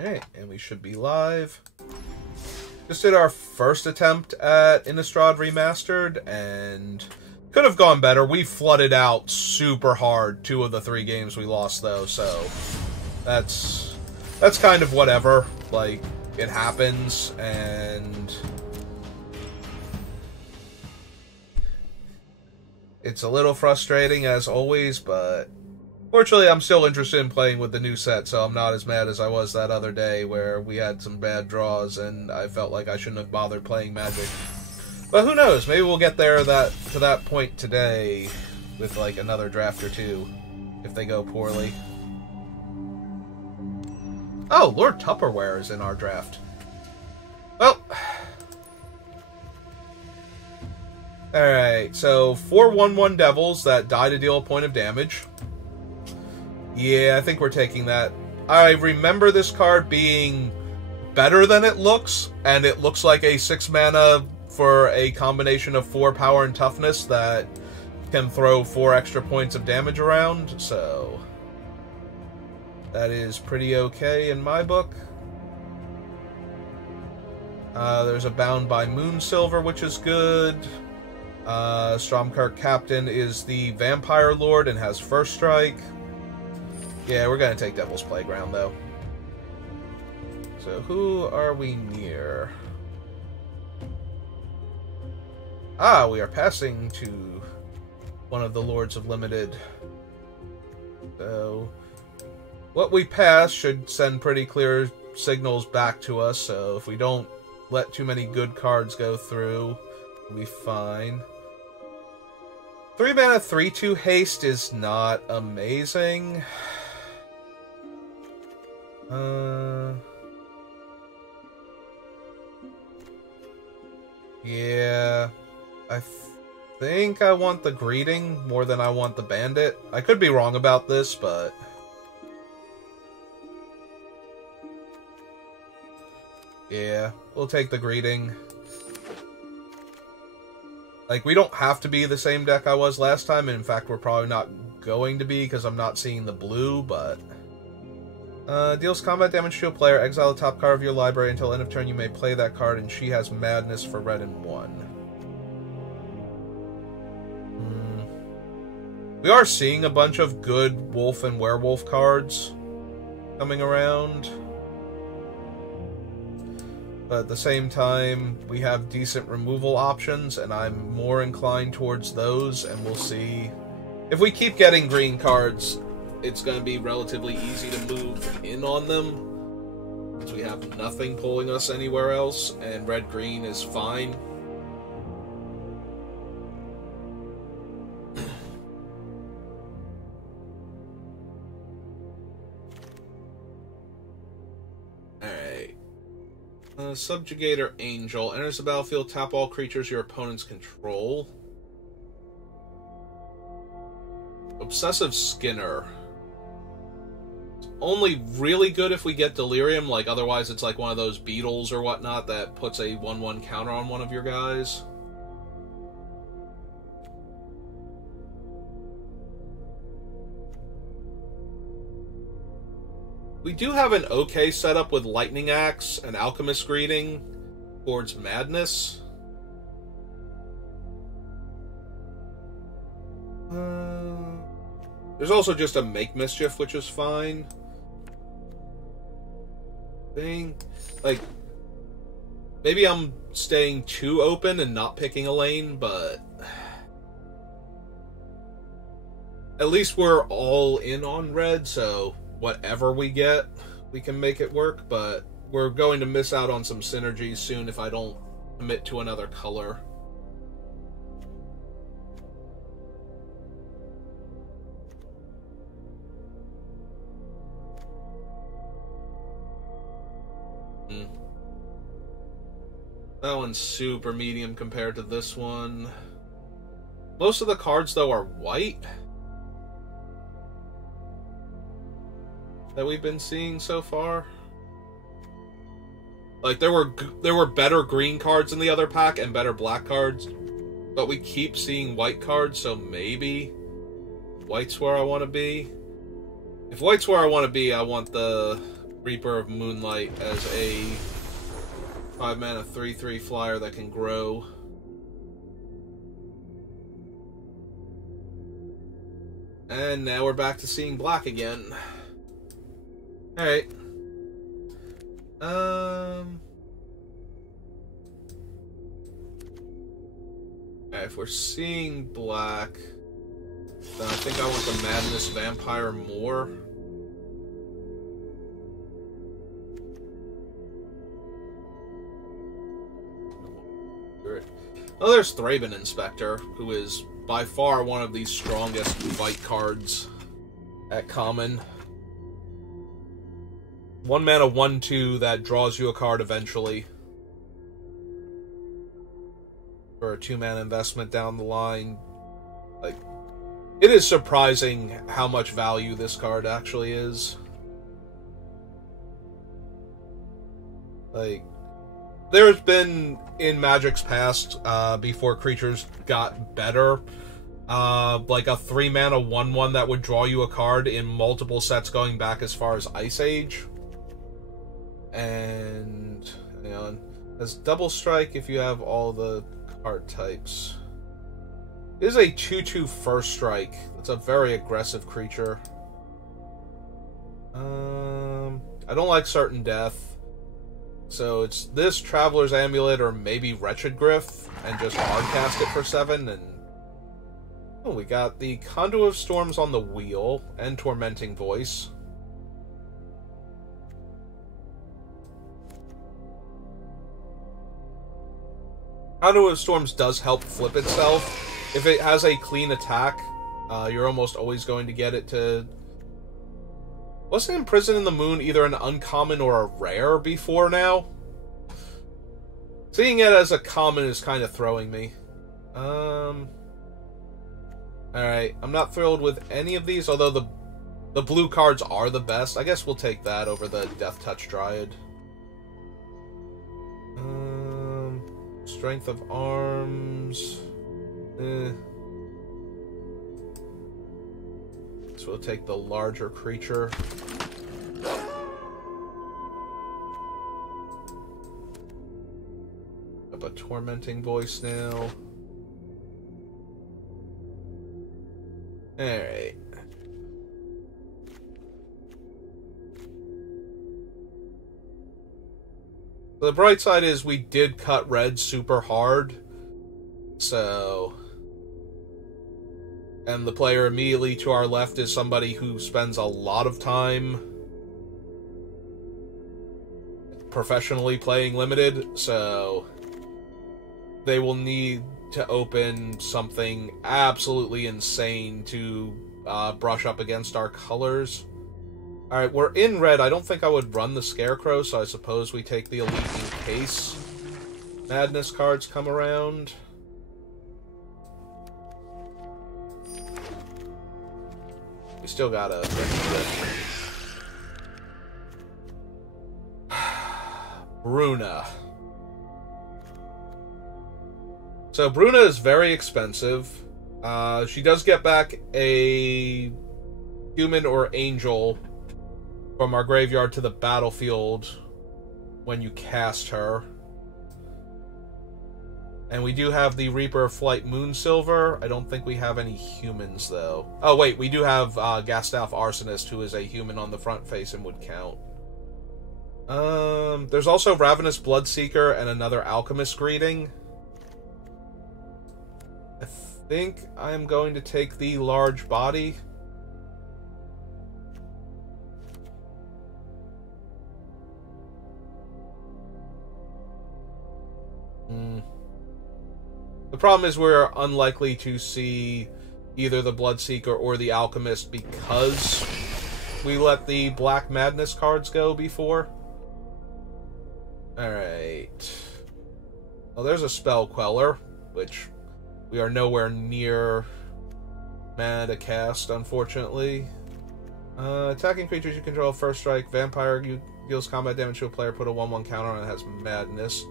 Alright, and we should be live. Just did our first attempt at Innistrad Remastered, and could have gone better. We flooded out super hard 2 of the 3 games we lost, though, so that's kind of whatever. Like, it happens, and it's a little frustrating, as always, but fortunately, I'm still interested in playing with the new set, so I'm not as mad as I was that other day where we had some bad draws and I felt like I shouldn't have bothered playing Magic. But who knows? Maybe we'll get there to that point today with like another draft or 2 if they go poorly. Oh, Lord Tupperware is in our draft. Well, alright, so 4 1/1 Devils that die to deal a point of damage. Yeah, I think we're taking that. I remember this card being better than it looks, and it looks like a 6 mana for a combination of 4 power and toughness that can throw 4 extra points of damage around, so that is pretty okay in my book. There's a Bound by Moonsilver, which is good. Stromkirk Captain is the Vampire Lord and has first strike. Yeah, we're going to take Devil's Playground, though. So, who are we near? Ah, we are passing to one of the Lords of Limited. So, what we pass should send pretty clear signals back to us, so if we don't let too many good cards go through, we'll be fine. 3 mana 3/2 haste is not amazing. Yeah, I think I want the Greeting more than I want the Bandit. I could be wrong about this, but yeah, we'll take the Greeting. Like, we don't have to be the same deck I was last time, and in fact, we're probably not going to be because I'm not seeing the blue, but deals combat damage to a player, exile the top card of your library until end of turn. You may play that card, and she has Madness for red and 1. We are seeing a bunch of good wolf and werewolf cards coming around, but at the same time, we have decent removal options, and I'm more inclined towards those, and we'll see. If we keep getting green cards, it's going to be relatively easy to move in on them, because we have nothing pulling us anywhere else, and red-green is fine. Alright. Subjugator Angel. Enters the battlefield, tap all creatures your opponents control. Obsessive Skinner. Only really good if we get Delirium, like otherwise it's like one of those beetles or whatnot that puts a 1/1 counter on one of your guys. We do have an okay setup with Lightning Axe and Alchemist Greeting towards Madness. There's also just a Make Mischief, which is fine. Like, maybe I'm staying too open and not picking a lane, but at least we're all in on red, so whatever we get, we can make it work, but we're going to miss out on some synergies soon if I don't commit to another color. That one's super medium compared to this one. Most of the cards, though, are white that we've been seeing so far. Like, there were better green cards in the other pack and better black cards, but we keep seeing white cards, so maybe white's where I want to be. If white's where I want to be, I want the Reaper of Moonlight as a 5-mana 3/3 flyer that can grow. And now we're back to seeing black again. Alright. If we're seeing black, then I think I want the Madness Vampire more. Oh, there's Thraben Inspector, who is by far one of the strongest fight cards at common. 1 mana 1/2 that draws you a card eventually. For a 2-mana investment down the line. Like, it is surprising how much value this card actually is. Like, there's been, in Magic's past, before creatures got better, like a 3-mana 1/1 that would draw you a card in multiple sets going back as far as Ice Age. And, hang on, has double strike if you have all the card types. It is a 2/2 first strike. It's a very aggressive creature. I don't like Certain Death. So it's this Traveler's Amulet or maybe Wretched Gryph, and just hardcast it for 7, and... Oh, we got the Conduit of Storms on the wheel, and Tormenting Voice. Conduit of Storms does help flip itself. If it has a clean attack, you're almost always going to get it to... Wasn't Imprison in the Moon either an uncommon or a rare before now? Seeing it as a common is kind of throwing me. Alright, I'm not thrilled with any of these, although the blue cards are the best. I guess we'll take that over the Death Touch Dryad. Strength of Arms... So we'll take the larger creature. Up a Tormenting Voice now. Alright. The bright side is we did cut red super hard. So... And the player immediately to our left is somebody who spends a lot of time professionally playing Limited, so they will need to open something absolutely insane to brush up against our colors. Alright, we're in red. I don't think I would run the Scarecrow, so I suppose we take the Elite in case Madness cards come around. We still gotta... Bruna. So Bruna is very expensive. She does get back a human or angel from our graveyard to the battlefield when you cast her. And we do have the Reaper of Flight Moonsilver. I don't think we have any humans, though. Oh, wait, we do have Gastaff Arsonist, who is a human on the front face and would count. There's also Ravenous Bloodseeker and another Alchemist Greeting. I think I'm going to take the large body. The problem is we're unlikely to see either the Bloodseeker or the Alchemist because we let the Black Madness cards go before. Alright. Well, there's a Spell Queller, which we are nowhere near mana to cast, unfortunately. Attacking creatures you control, first strike, Vampire deals combat damage to a player, put a 1/1 counter on it, has Madness.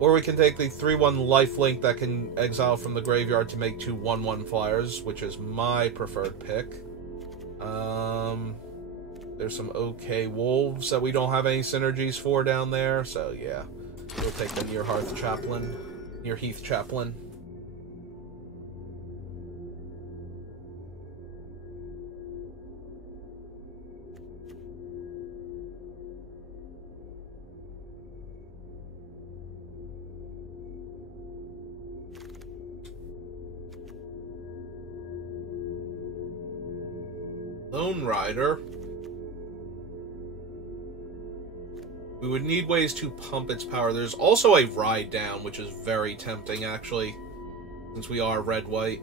Or we can take the 3/1 lifelink that can exile from the graveyard to make 2 1/1 flyers, which is my preferred pick. There's some okay wolves that we don't have any synergies for down there, so yeah. We'll take the Near Heath Chaplain. Lone Rider. We would need ways to pump its power. There's also a Ride Down, which is very tempting, actually, since we are red-white.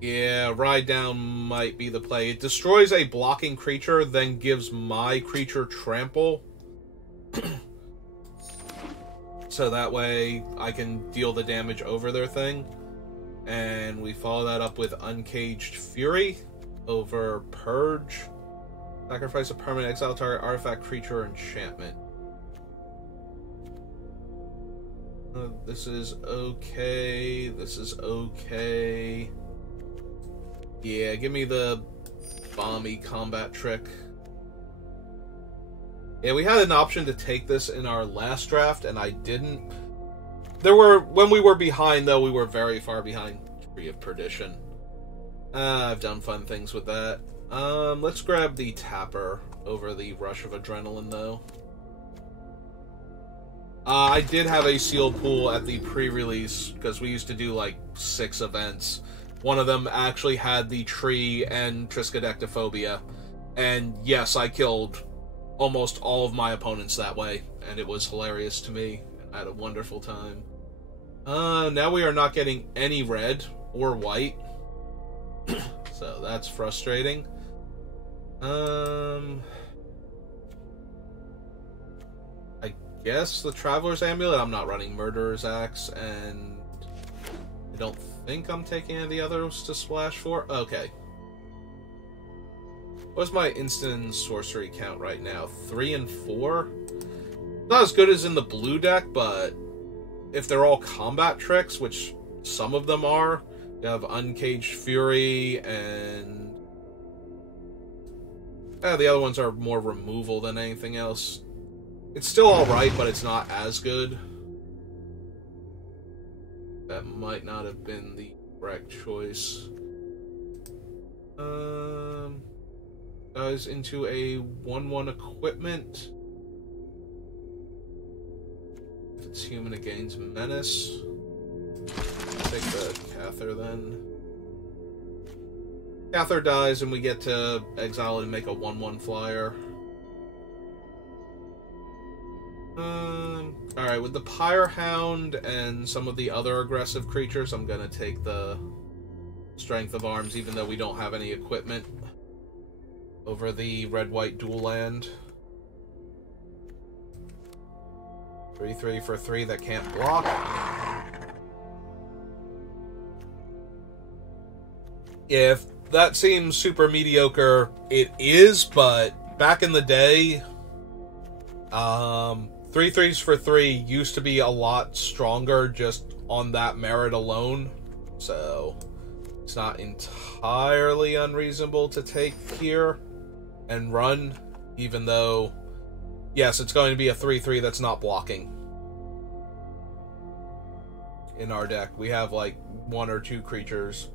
Yeah, Ride Down might be the play. It destroys a blocking creature, then gives my creature trample. So that way I can deal the damage over their thing. And we follow that up with Uncaged Fury over Purge. Sacrifice a permanent, exile target artifact, creature, or enchantment. This is okay. This is okay. Yeah, give me the Bomby combat trick. Yeah, we had an option to take this in our last draft, and I didn't. When we were behind, though, we were very far behind Tree of Perdition. I've done fun things with that. Let's grab the Tapper over the Rush of Adrenaline, though. I did have a sealed pool at the pre-release, because we used to do, like, 6 events. One of them actually had the Tree and Triskaidectophobia. And, yes, I killed almost all of my opponents that way, and it was hilarious to me. I had a wonderful time. Now we are not getting any red or white. So that's frustrating. I guess the Traveler's Amulet. I'm not running Murderer's Axe, and I don't think I'm taking any of the others to splash for. Okay. What's my instant and sorcery count right now? 3 and 4? Not as good as in the blue deck, but if they're all combat tricks, which some of them are, you have Uncaged Fury, and the other ones are more removal than anything else. It's still alright, but it's not as good. That might not have been the correct choice. Goes into a 1/1 equipment. If it's human, it gains menace. Take the Cather then. Cather dies, and we get to exile it and make a 1/1 flyer. Alright, with the Pyre Hound and some of the other aggressive creatures, I'm gonna take the Strength of Arms, even though we don't have any equipment, over the red-white dual land. 3/3 for 3 that can't block. If that seems super mediocre, it is, but back in the day, 3/3s for 3 used to be a lot stronger just on that merit alone, so it's not entirely unreasonable to take here and run, even though, yes, it's going to be a 3/3 that's not blocking. In our deck, we have like 1 or 2 creatures.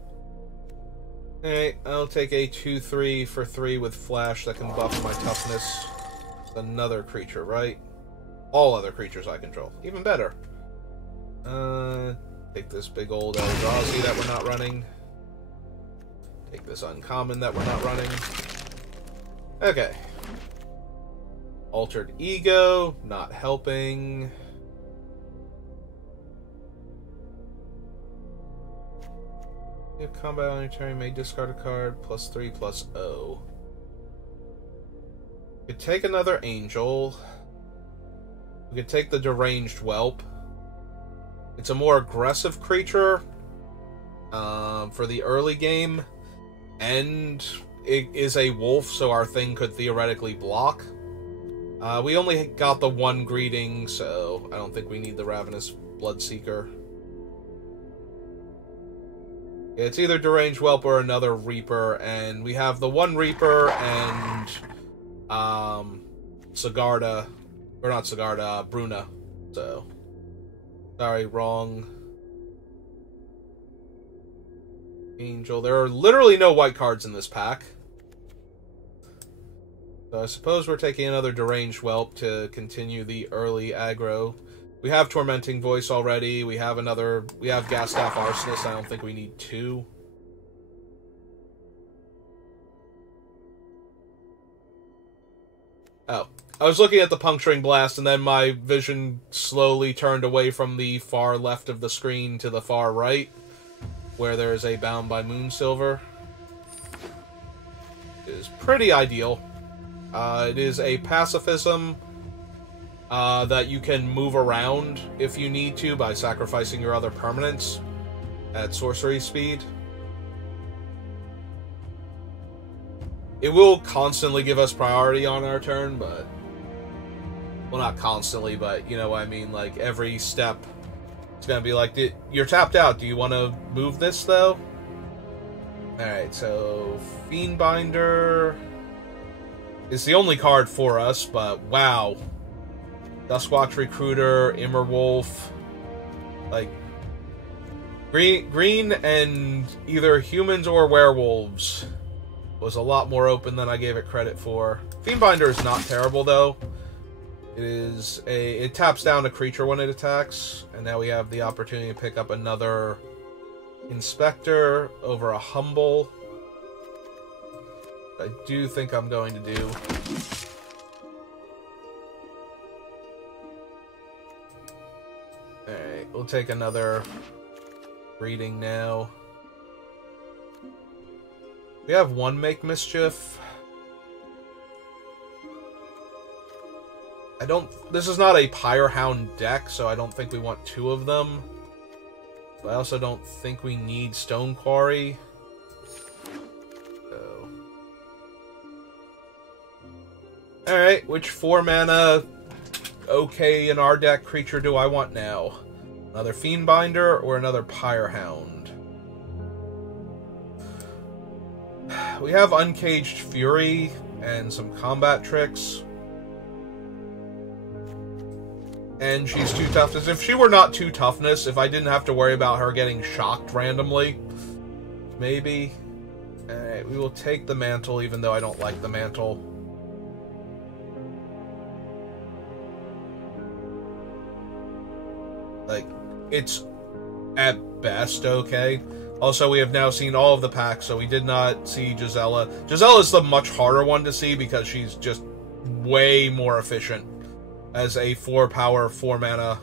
Alright, I'll take a 2/3 for 3 with Flash that can buff my toughness. Another creature, right? All other creatures I control. Even better. Take this big old Eldrazi that we're not running. Take this uncommon that we're not running. Okay. Altered Ego, not helping. If combat on your turn, you may discard a card, +3/+0. We could take another Angel. We could take the Deranged Whelp. It's a more aggressive creature for the early game, and it is a wolf, so our thing could theoretically block. We only got the 1 greeting, so I don't think we need the Ravenous Bloodseeker. It's either Deranged Whelp or another Reaper, and we have the one Reaper and Sigarda, or not Sigarda, Bruna. So, sorry, wrong. Angel. There are literally no white cards in this pack. So I suppose we're taking another Deranged Whelp to continue the early aggro. We have Tormenting Voice already. We have Gastaff Arsonist. I don't think we need two. Oh. I was looking at the Puncturing Blast, and then my vision slowly turned away from the far left of the screen to the far right, where there is a Bound by Moonsilver. It is pretty ideal. It is a pacifism that you can move around if you need to by sacrificing your other permanents at sorcery speed. It will constantly give us priority on our turn, but... Well, not constantly, but you know what I mean, like every step. It's gonna be like, you're tapped out, do you want to move this, though? Alright, so... Fiendbinder... is the only card for us, but wow. Duskwatch Recruiter, Immerwolf, like, green and either humans or werewolves was a lot more open than I gave it credit for. Fiendbinder is not terrible, though. It taps down a creature when it attacks, and now we have the opportunity to pick up another Inspector over a Humble. I do think I'm going to do. Alright, we'll take another reading now. We have one Make Mischief. This is not a Pyrehound deck, so I don't think we want two of them. But I also don't think we need Stone Quarry. Alright, which 4-mana okay in our deck creature do I want now? Another Fiendbinder or another Pyrehound? We have Uncaged Fury and some combat tricks. And she's 2 toughness. If she were not 2 toughness, if I didn't have to worry about her getting shocked randomly, maybe. Alright, we will take the Mantle, even though I don't like the Mantle. Like, it's at best okay. Also, we have now seen all of the packs, so we did not see Gisela. Gisela is the much harder one to see because she's just way more efficient as a 4-power, 4-mana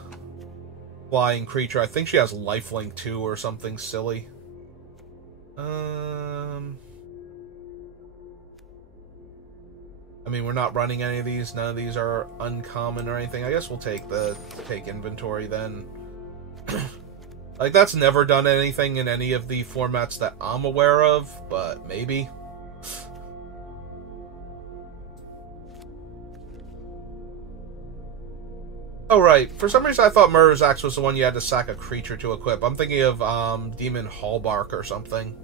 flying creature. I think she has lifelink too or something silly. I mean, we're not running any of these. None of these are uncommon or anything. I guess we'll take inventory then. Like, that's never done anything in any of the formats that I'm aware of, but maybe. Oh, right. For some reason, I thought Murder's Axe was the one you had to sack a creature to equip. I'm thinking of Demon Hallbark or something.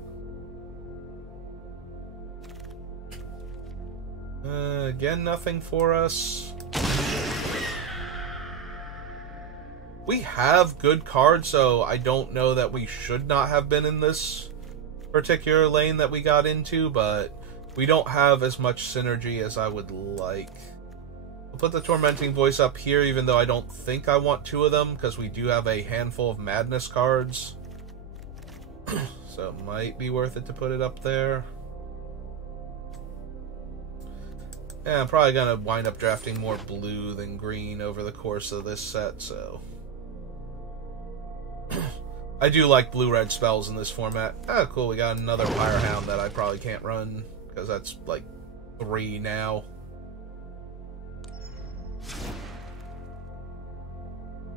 Again, nothing for us. We have good cards, so I don't know that we should not have been in this particular lane that we got into, but we don't have as much synergy as I would like. I'll put the Tormenting Voice up here, even though I don't think I want 2 of them, because we do have a handful of Madness cards. So it might be worth it to put it up there. Yeah, I'm probably going to wind up drafting more blue than green over the course of this set, so... I do like blue-red spells in this format. Oh, cool, we got another Pyrehound that I probably can't run, because that's, like, 3 now.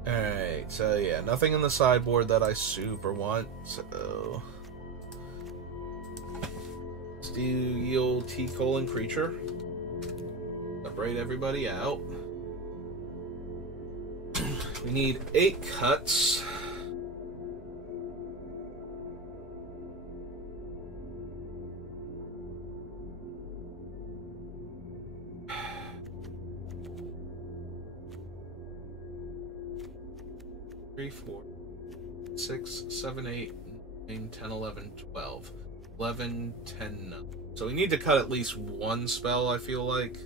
Alright, so yeah, nothing in the sideboard that I super want, so... Let's do yield T-colon creature. Separate everybody out. We need 8 cuts. 3, 4, 6, 7, 8, 9, 10, 11, 12. 11, 10, 9. So we need to cut at least one spell, I feel like.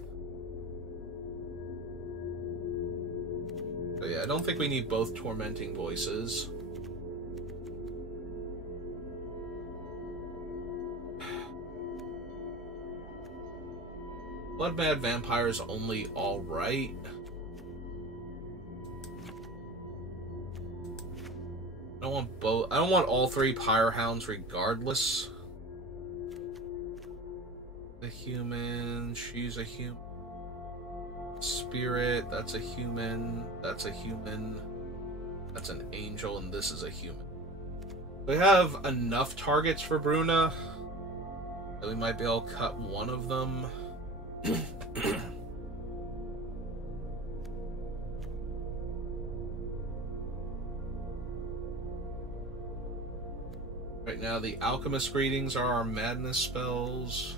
So yeah, I don't think we need both Tormenting Voices. Blood Mad Vampire is only alright. I don't want both. I don't want all three Pyre Hounds regardless. The human, she's a human. Spirit, that's a human. That's a human. That's an angel, and this is a human. We have enough targets for Bruna that we might be able to cut one of them. Right now, the Alchemist Greetings are our madness spells.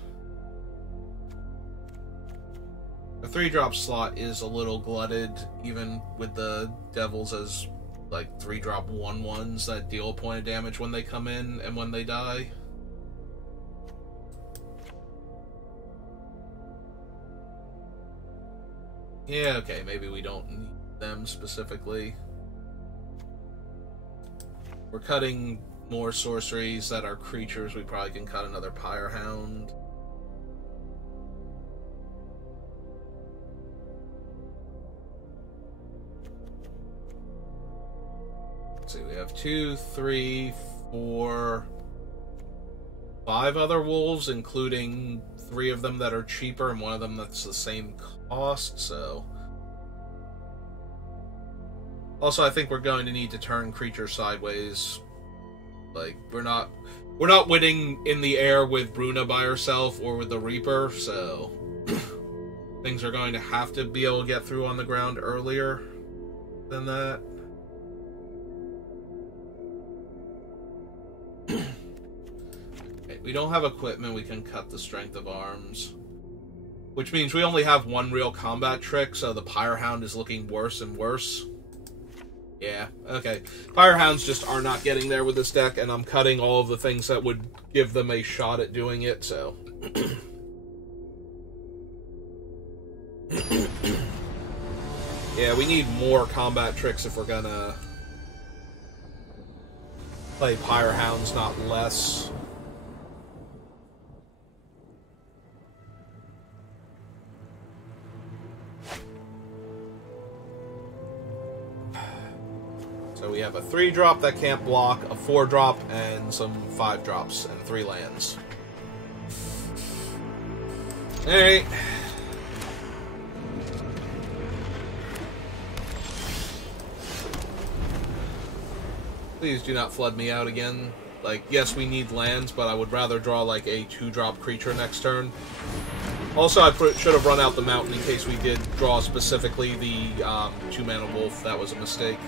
The 3-drop slot is a little glutted, even with the devils as like 3-drop 1/1s that deal a point of damage when they come in and when they die. Yeah, okay, maybe we don't need them specifically. We're cutting more sorceries that are creatures. We probably can cut another Pyre Hound. Let's see, we have 2, 3, 4, 5 other wolves, including 3 of them that are cheaper and 1 of them that's the same cost, so... Also, I think we're going to need to turn creatures sideways. Like, we're not winning in the air with Bruna by herself or with the Reaper, so... things are going to have to be able to get through on the ground earlier than that. Okay, we don't have equipment, we can cut the strength of arms. Which means we only have one real combat trick, so the Pyre Hound is looking worse and worse. Yeah, okay. Pyre Hounds just are not getting there with this deck, and I'm cutting all of the things that would give them a shot at doing it, so... yeah, we need more combat tricks if we're gonna play Pyre Hounds, not less. So we have a 3-drop that can't block, a 4-drop, and some 5-drops, and 3 lands. Alright. Please do not flood me out again. Like, yes, we need lands, but I would rather draw, like, a 2-drop creature next turn. Also, I should have run out the mountain in case we did draw specifically the 2-mana wolf. That was a mistake.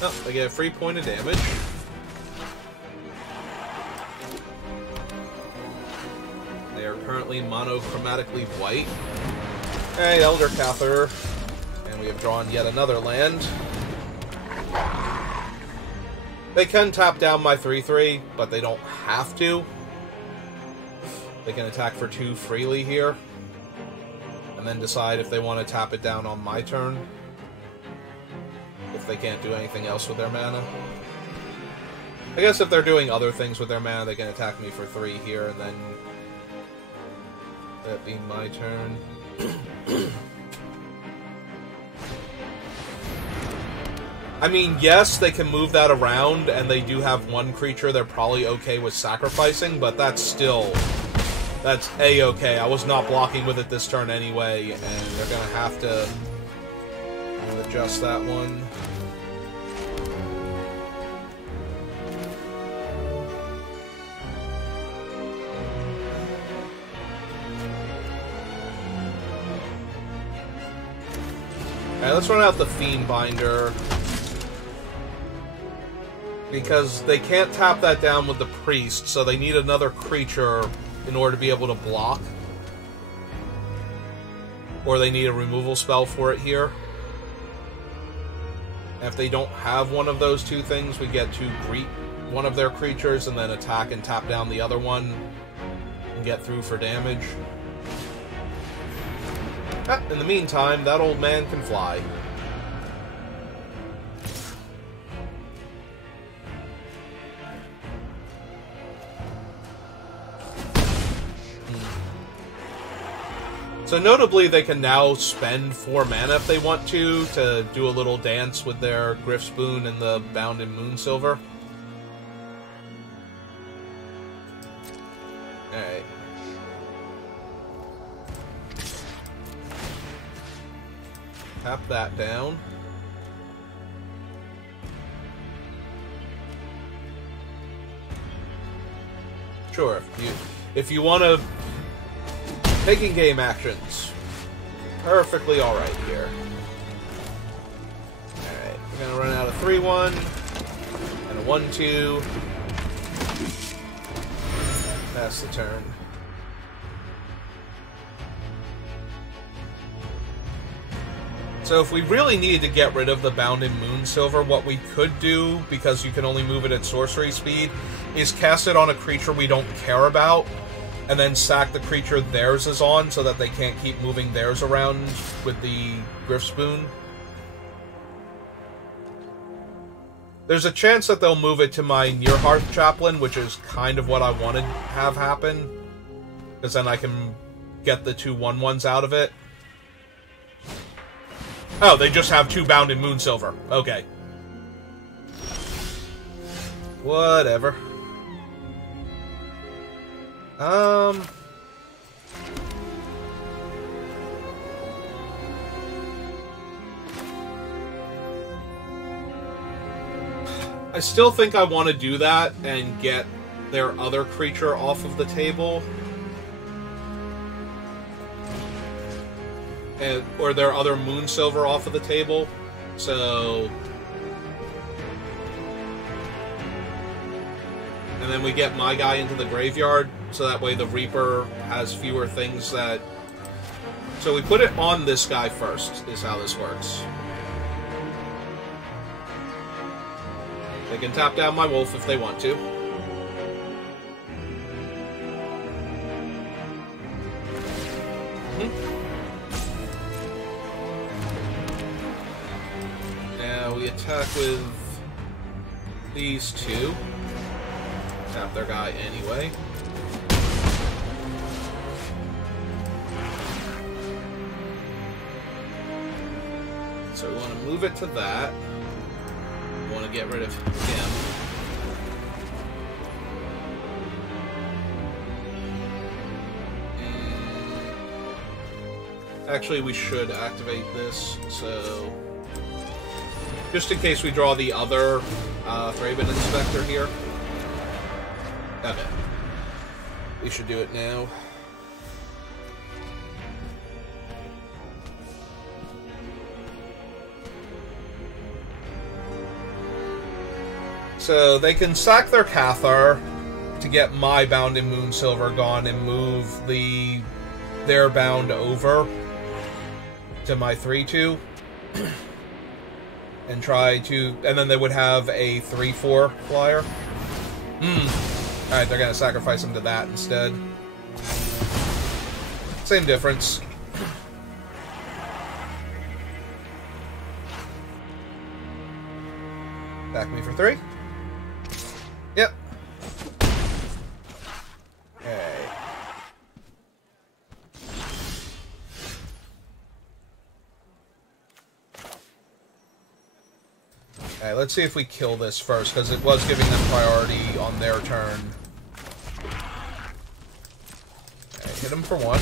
Oh, I get a free point of damage. They are currently monochromatically white. Hey, Elder Cather. And we have drawn yet another land. They can tap down my 3/3, but they don't have to. They can attack for 2 freely here. And then decide if they want to tap it down on my turn. If they can't do anything else with their mana. I guess if they're doing other things with their mana, they can attack me for 3 here, and then that be my turn. I mean, yes, they can move that around, and they do have 1 creature they're probably okay with sacrificing, but that's still... that's A-okay. I was not blocking with it this turn anyway, and they're gonna have to adjust that one. Alright, let's run out the Fiend Binder. Because they can't tap that down with the Priest, so they need another creature in order to be able to block. Or they need a removal spell for it here. If they don't have one of those two things, we get to greet one of their creatures and then attack and tap down the other one and get through for damage. Ah, in the meantime, that old man can fly. So notably, they can now spend 4 mana if they want to do a little dance with their Griff Spoon and the Bound in Moonsilver. Alright. Tap that down. Sure, if you want to... Taking game actions. Perfectly alright here. Alright, we're gonna run out a 3-1 and a 1-2. That's the turn. So if we really needed to get rid of the Bound in Moonsilver, what we could do, because you can only move it at sorcery speed, is cast it on a creature we don't care about, and then sack the creature theirs is on so that they can't keep moving theirs around with the Griff Spoon. There's a chance that they'll move it to my Nearhearth Chaplain, which is kind of what I wanted to have happen, because then I can get the 2 1/1s out of it. Oh, they just have 2 Bound in Moonsilver. Okay. Whatever. I still think I want to do that and get their other creature off of the table. Or their other Moonsilver off of the table. So... And then we get my guy into the graveyard, so that way the Reaper has fewer things that... So we put it on this guy first, is how this works. They can tap down my wolf if they want to. Now we attack with these 2. Tap their guy anyway. So we want to move it to that. We want to get rid of him. And actually, we should activate this, so... Just in case we draw the other Thraben Inspector here. Okay. We should do it now. So they can sack their Cathar to get my Bound in Moonsilver gone and move their Bound over to my 3/2. And try to... And then they would have a 3/4 flyer. Alright, they're gonna sacrifice him to that instead. Same difference. Back me for 3. Yep. Okay. Alright, let's see if we kill this first, because it was giving them priority on their turn. Alright, hit him for 1.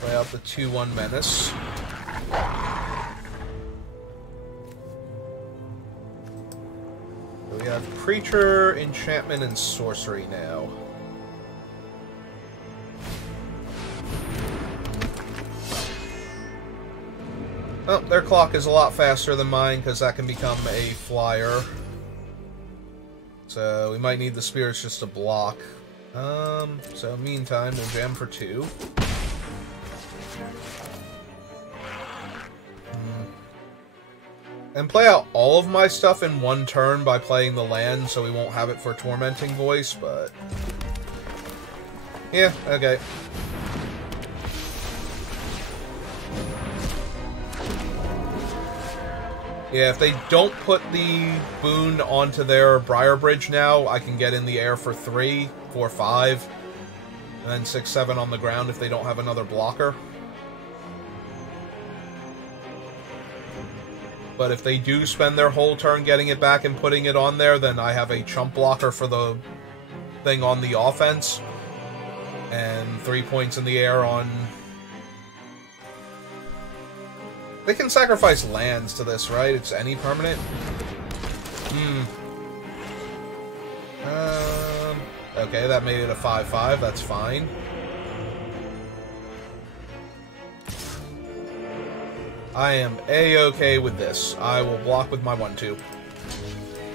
Play out the 2/1 Menace. We have Creature, Enchantment, and Sorcery now. Oh, their clock is a lot faster than mine, because that can become a flyer. So, we might need the spirits just to block. So, meantime, we'll jam for 2. And play out all of my stuff in one turn by playing the land, so we won't have it for Tormenting Voice, but... yeah, okay. Yeah, if they don't put the boon onto their Briar Bridge now, I can get in the air for 3, 4, 5, and then 6, 7 on the ground if they don't have another blocker. But if they do spend their whole turn getting it back and putting it on there, then I have a chump blocker for the thing on the offense. And 3 points in the air on... they can sacrifice lands to this, right? It's any permanent? Okay, that made it a 5/5. That's fine. I am A-okay with this. I will block with my 1/2.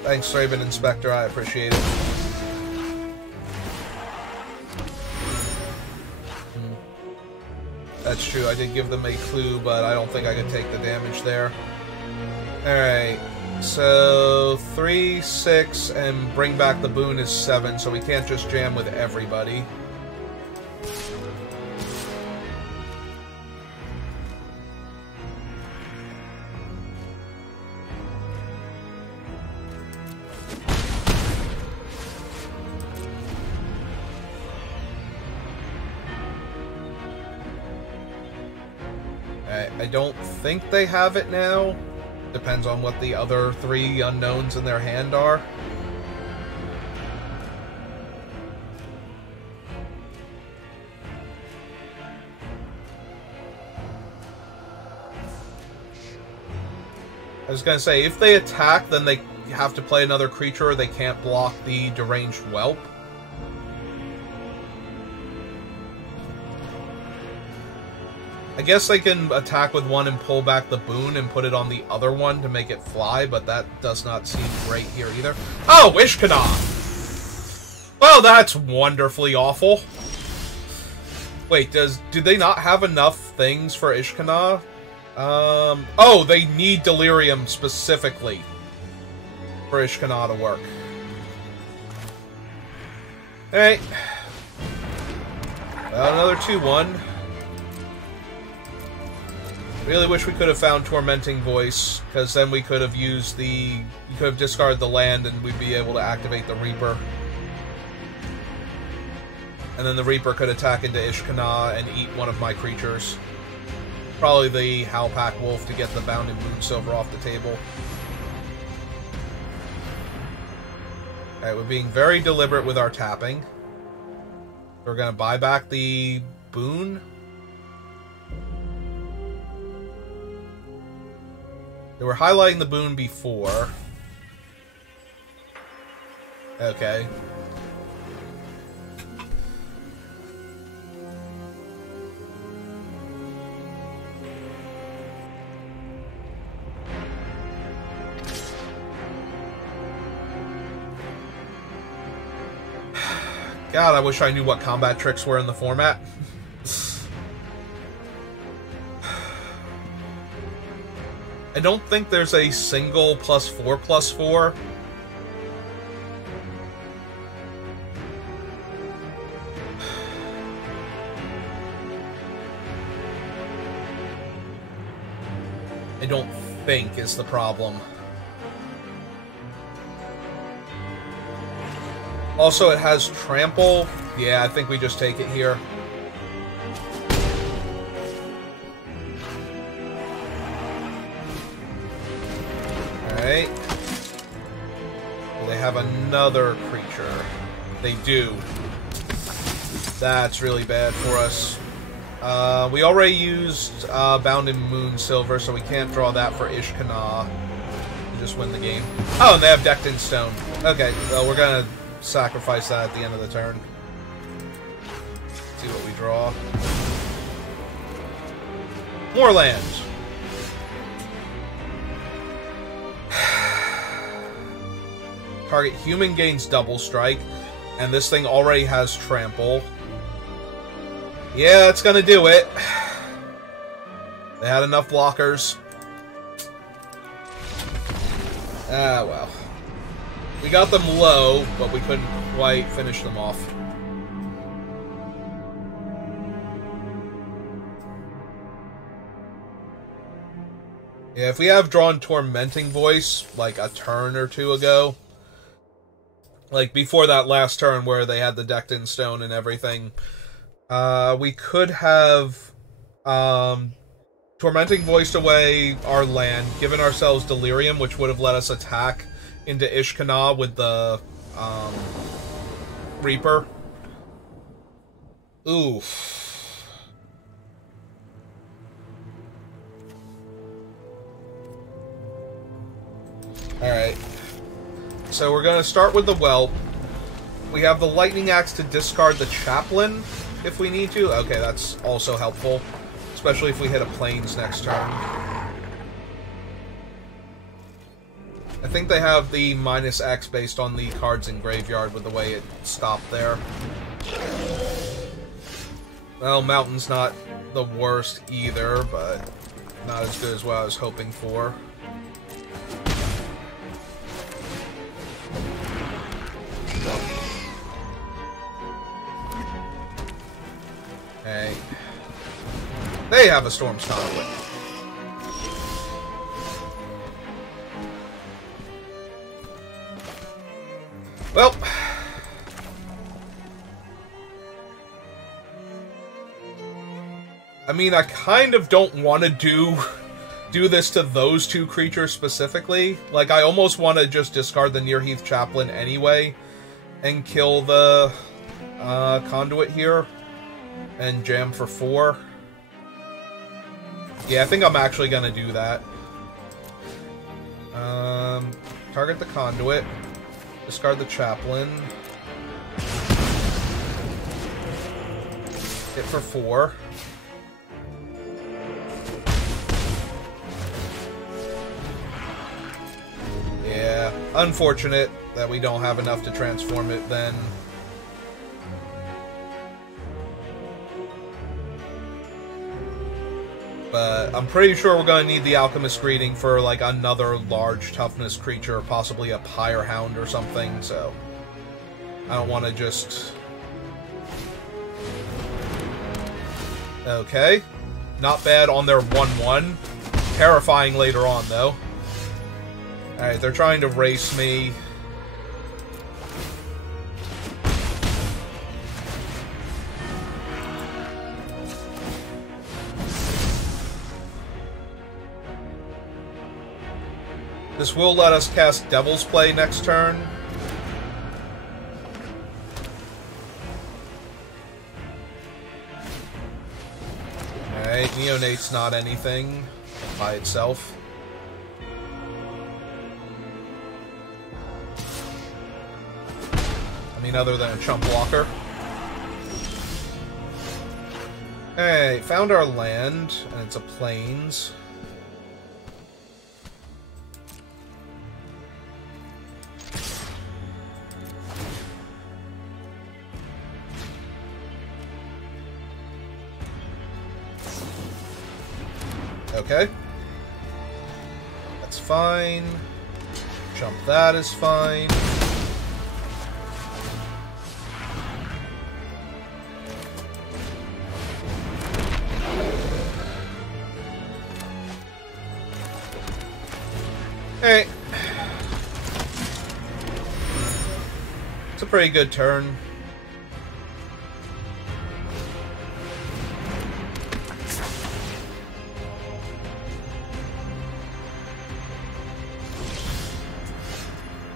Thanks, Raven Inspector. I appreciate it. That's true. I did give them a clue, but I don't think I could take the damage there. Alright. So, 3, 6, and bring back the boon is 7, so we can't just jam with everybody. I don't think they have it now. Depends on what the other 3 unknowns in their hand are. I was gonna say, if they attack, then they have to play another creature, or they can't block the deranged whelp. I guess they can attack with one and pull back the boon and put it on the other one to make it fly, but that does not seem great here either. Oh, Ishkana! Well, that's wonderfully awful. Wait, do they not have enough things for Ishkana? Oh, they need Delirium specifically for Ishkana to work. Alright. Well, another 2/1. Really wish we could have found Tormenting Voice, because then we could have used the... you could have discarded the land and we'd be able to activate the Reaper. And then the Reaper could attack into Ishkana and eat one of my creatures. Probably the Howlpack Wolf to get the Bounded Moonsilver off the table. Alright, we're being very deliberate with our tapping. We're going to buy back the boon. They were highlighting the boon before. Okay. God, I wish I knew what combat tricks were in the format. I don't think there's a single +4/+4. I don't think is the problem. Also, it has trample. Yeah, I think we just take it here. Alright. They have another creature. They do. That's really bad for us. We already used Bounded Moonsilver, so we can't draw that for Ishkana. We just win the game. Oh, and they have Decked in Stone. Okay, well, we're gonna sacrifice that at the end of the turn. See what we draw. More lands. Target human gains double strike, and this thing already has trample. Yeah, it's gonna do it. They had enough blockers. Ah, well. We got them low, but we couldn't quite finish them off. Yeah, if we have drawn Tormenting Voice, like a turn or two ago, like before that last turn where they had the decked in stone and everything, we could have Tormenting Voiced away our land, given ourselves Delirium, which would have let us attack into Ishkana with the Reaper. Oof. Alright. So we're going to start with the Whelp. We have the Lightning Axe to discard the Chaplain if we need to. Okay, that's also helpful. Especially if we hit a Plains next turn. I think they have the -X based on the cards in Graveyard with the way it stopped there. Well, Mountain's not the worst either, but not as good as what I was hoping for. Hey. They have a Storm's Conduit. Well. I mean, I kind of don't want to do this to those two creatures specifically. Like, I almost want to just discard the Nearheath Chaplain anyway and kill the Conduit here and jam for 4. Yeah, I think I'm actually going to do that. Target the Conduit. Discard the Chaplain. Hit for 4. Yeah, unfortunate that we don't have enough to transform it then. But I'm pretty sure we're going to need the Alchemist Greeting for, like, another large toughness creature, possibly a Pyre Hound or something, so I don't want to just... Okay. Not bad on their 1/1. Terrifying later on, though. Alright, they're trying to race me. This will let us cast Devil's Play next turn. Alright, Neonate's not anything by itself. I mean, other than a chump blocker. Hey, found our land, and it's a Plains. Okay. That's fine. Jump that is fine. Alright. It's a pretty good turn.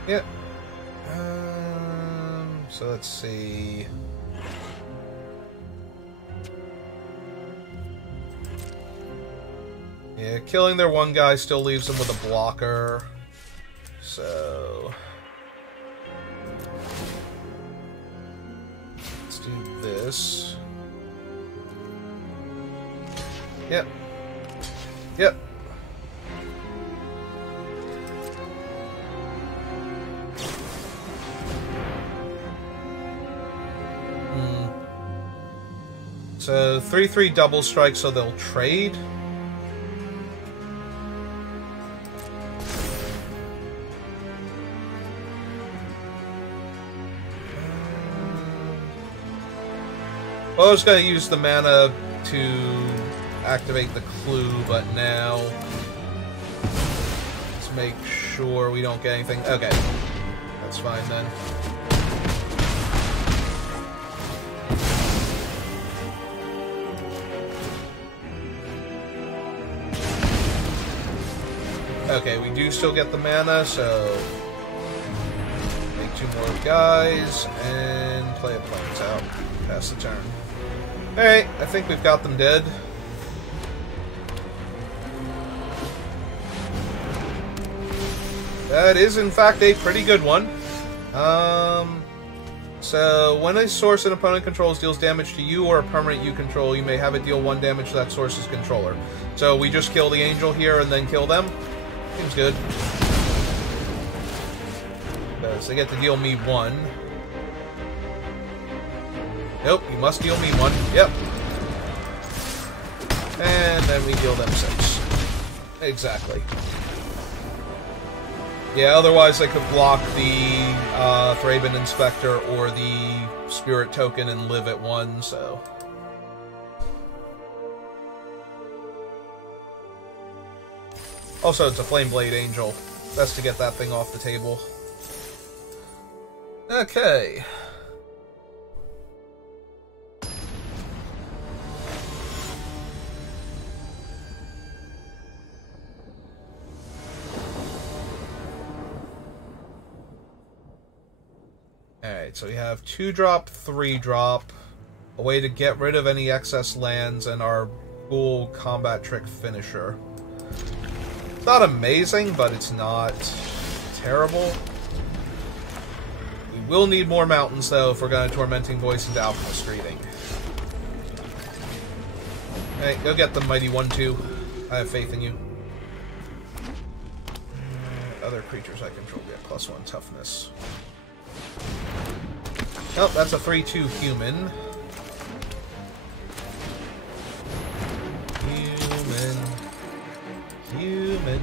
Yep. So let's see. Yeah, killing their one guy still leaves them with a blocker. So let's do this. Yep. Yep. So 3/3 double strike, so they'll trade. Well, I was going to use the mana to activate the clue, but now let's make sure we don't get anything. Okay, that's fine then. Okay, we do still get the mana, so make 2 more guys and play a planes out. Pass the turn. Alright, I think we've got them dead. That is, in fact, a pretty good one. So, when a source an opponent controls deals damage to you or a permanent you control, you may have it deal 1 damage to that source's controller. So, we just kill the angel here and then kill them. Seems good. So they get to deal me 1. Nope, you must deal me 1. Yep. And then we deal them 6. Exactly. Yeah, otherwise they could block the Thraben Inspector or the Spirit Token and live at 1, so... Also, it's a Flameblade Angel. Best to get that thing off the table. Okay. Alright, so we have 2-drop, 3-drop, a way to get rid of any excess lands, and our cool combat trick finisher. It's not amazing, but it's not terrible. We will need more mountains, though, if we're going to Tormenting Voice into Alchemist Reading. Alright, go get them, Mighty 1-2. I have faith in you. Other creatures I control get +1 toughness. Oh, that's a 3-2 human. Human.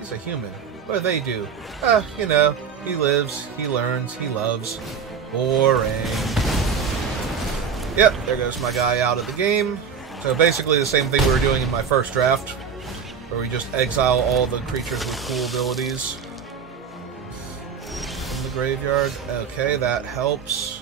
He's a human. What do they do? You know, he lives, he learns, he loves. Boring. Yep, there goes my guy out of the game. So basically the same thing we were doing in my first draft, where we just exile all the creatures with cool abilities from the graveyard. Okay, that helps.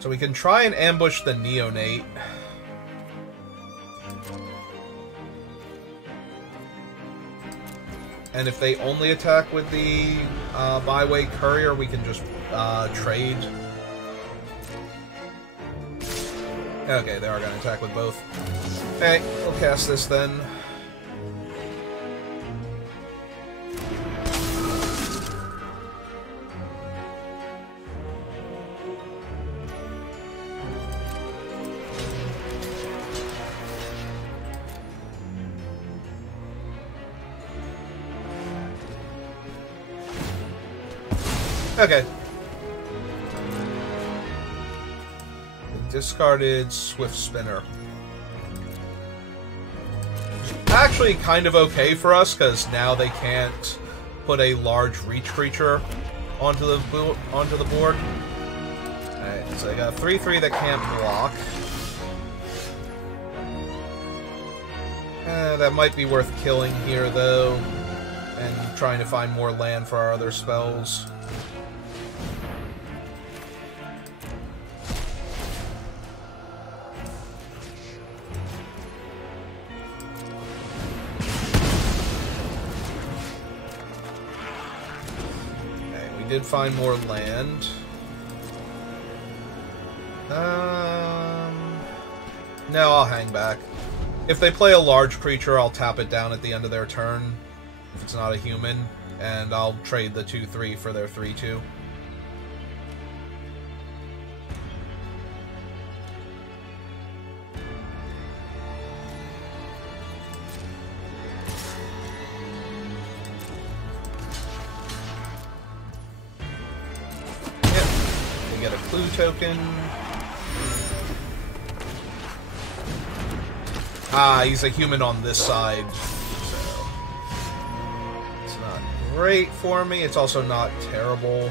So we can try and ambush the Neonate. And if they only attack with the Byway Courier, we can just trade. Okay, they are going to attack with both. Okay, we'll cast this then. Okay. Discarded Swift Spinner. Actually kind of okay for us, because now they can't put a large reach creature onto the board. Alright, so I got a 3/3 that can't block. That might be worth killing here, though, and trying to find more land for our other spells. Did find more land. No, I'll hang back. If they play a large creature, I'll tap it down at the end of their turn, if it's not a human, and I'll trade the 2/3 for their 3/2. Clue token. Ah, he's a human on this side. So it's not great for me. It's also not terrible.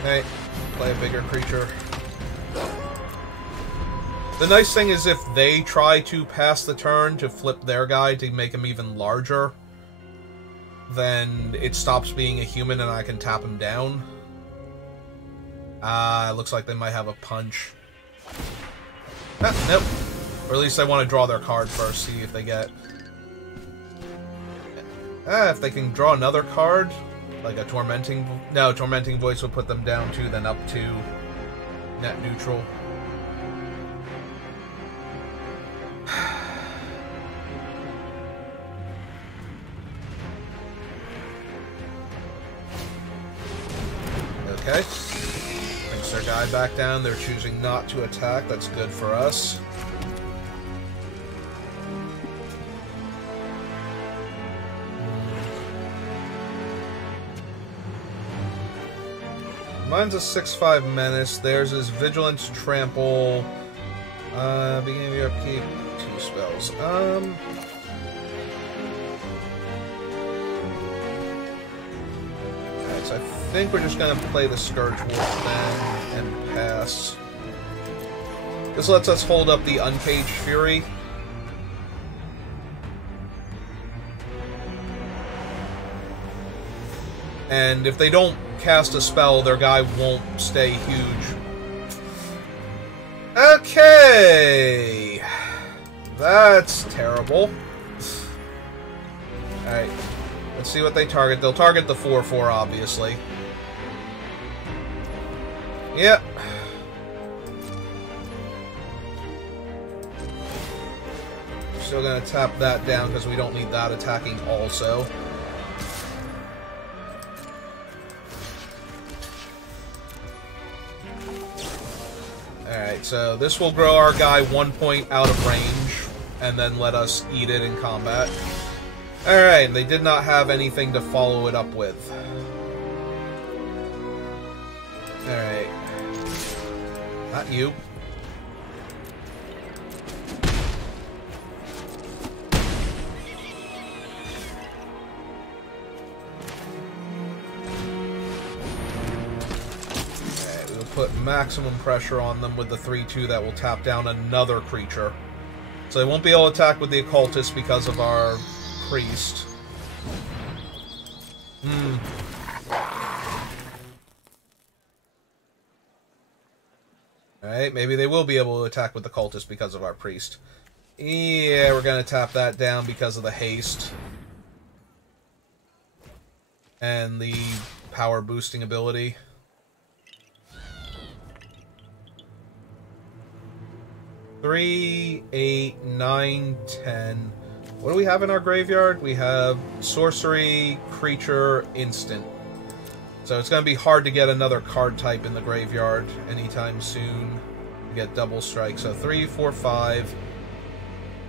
Okay, play a bigger creature. The nice thing is if they try to pass the turn to flip their guy to make him even larger, then it stops being a human and I can tap him down. It looks like they might have a punch. Nope. Or at least they want to draw their card first, see if they get... if they can draw another card, like a Tormenting... No, Tormenting Voice will put them down 2, then up 2. Net neutral. Okay. Brings their guy back down. They're choosing not to attack. That's good for us. Mine's a 6/5 menace. Theirs is Vigilance, Trample. Beginning of your upkeep, 2 spells. Alright, so I think we're just gonna play the Scourge Wolf then and pass. This lets us hold up the Uncaged Fury. And if they don't cast a spell, their guy won't stay huge. Okay! That's terrible. Alright. Let's see what they target. They'll target the 4/4, obviously. Yep. Still gonna tap that down because we don't need that attacking also. Alright, so this will grow our guy 1 point out of range, and then let us eat it in combat. Alright, they did not have anything to follow it up with. Alright. Not you. Put maximum pressure on them with the 3/2 that will tap down another creature. So they won't be able to attack with the Occultist because of our Priest. Alright, maybe they will be able to attack with the Cultist because of our Priest. Yeah, we're gonna tap that down because of the haste. And the power boosting ability. 3, 8, 9, 10. What do we have in our graveyard? We have sorcery, creature, instant. So it's going to be hard to get another card type in the graveyard anytime soon. We get double strike. So 3, 4, 5,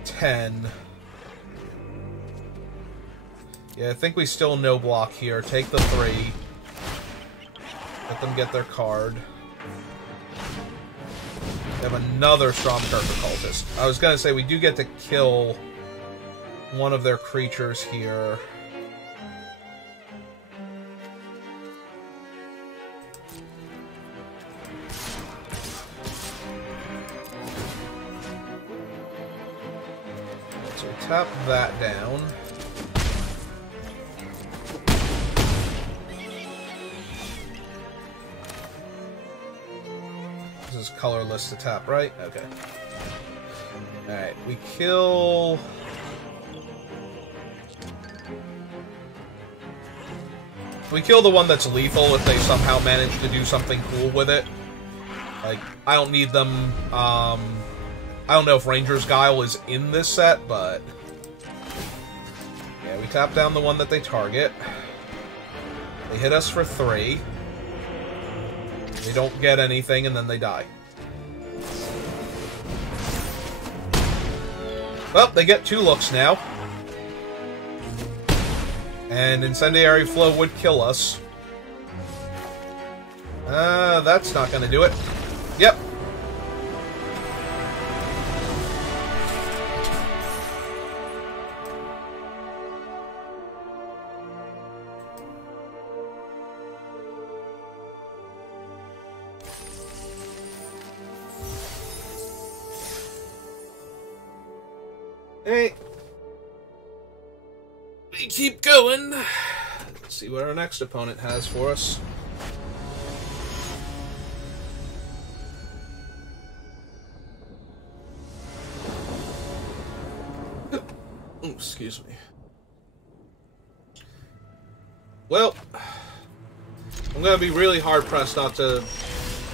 10. Yeah, I think we still no block here. Take the 3. Let them get their card. We have another Stromkirk Occultist. I was going to say, we do get to kill one of their creatures here. So tap that down. This is colorless to tap, right? Okay. Alright, we kill... We kill the one that's lethal if they somehow manage to do something cool with it. Like, I don't need them, I don't know if Ranger's Guile is in this set, but... Yeah, we tap down the one that they target. They hit us for 3. They don't get anything, and then they die. Well, they get 2 looks now. And Incendiary Flow would kill us. That's not gonna do it. Yep. Hey. We keep going. Let's see what our next opponent has for us. Oh, excuse me. Well, I'm going to be really hard-pressed not to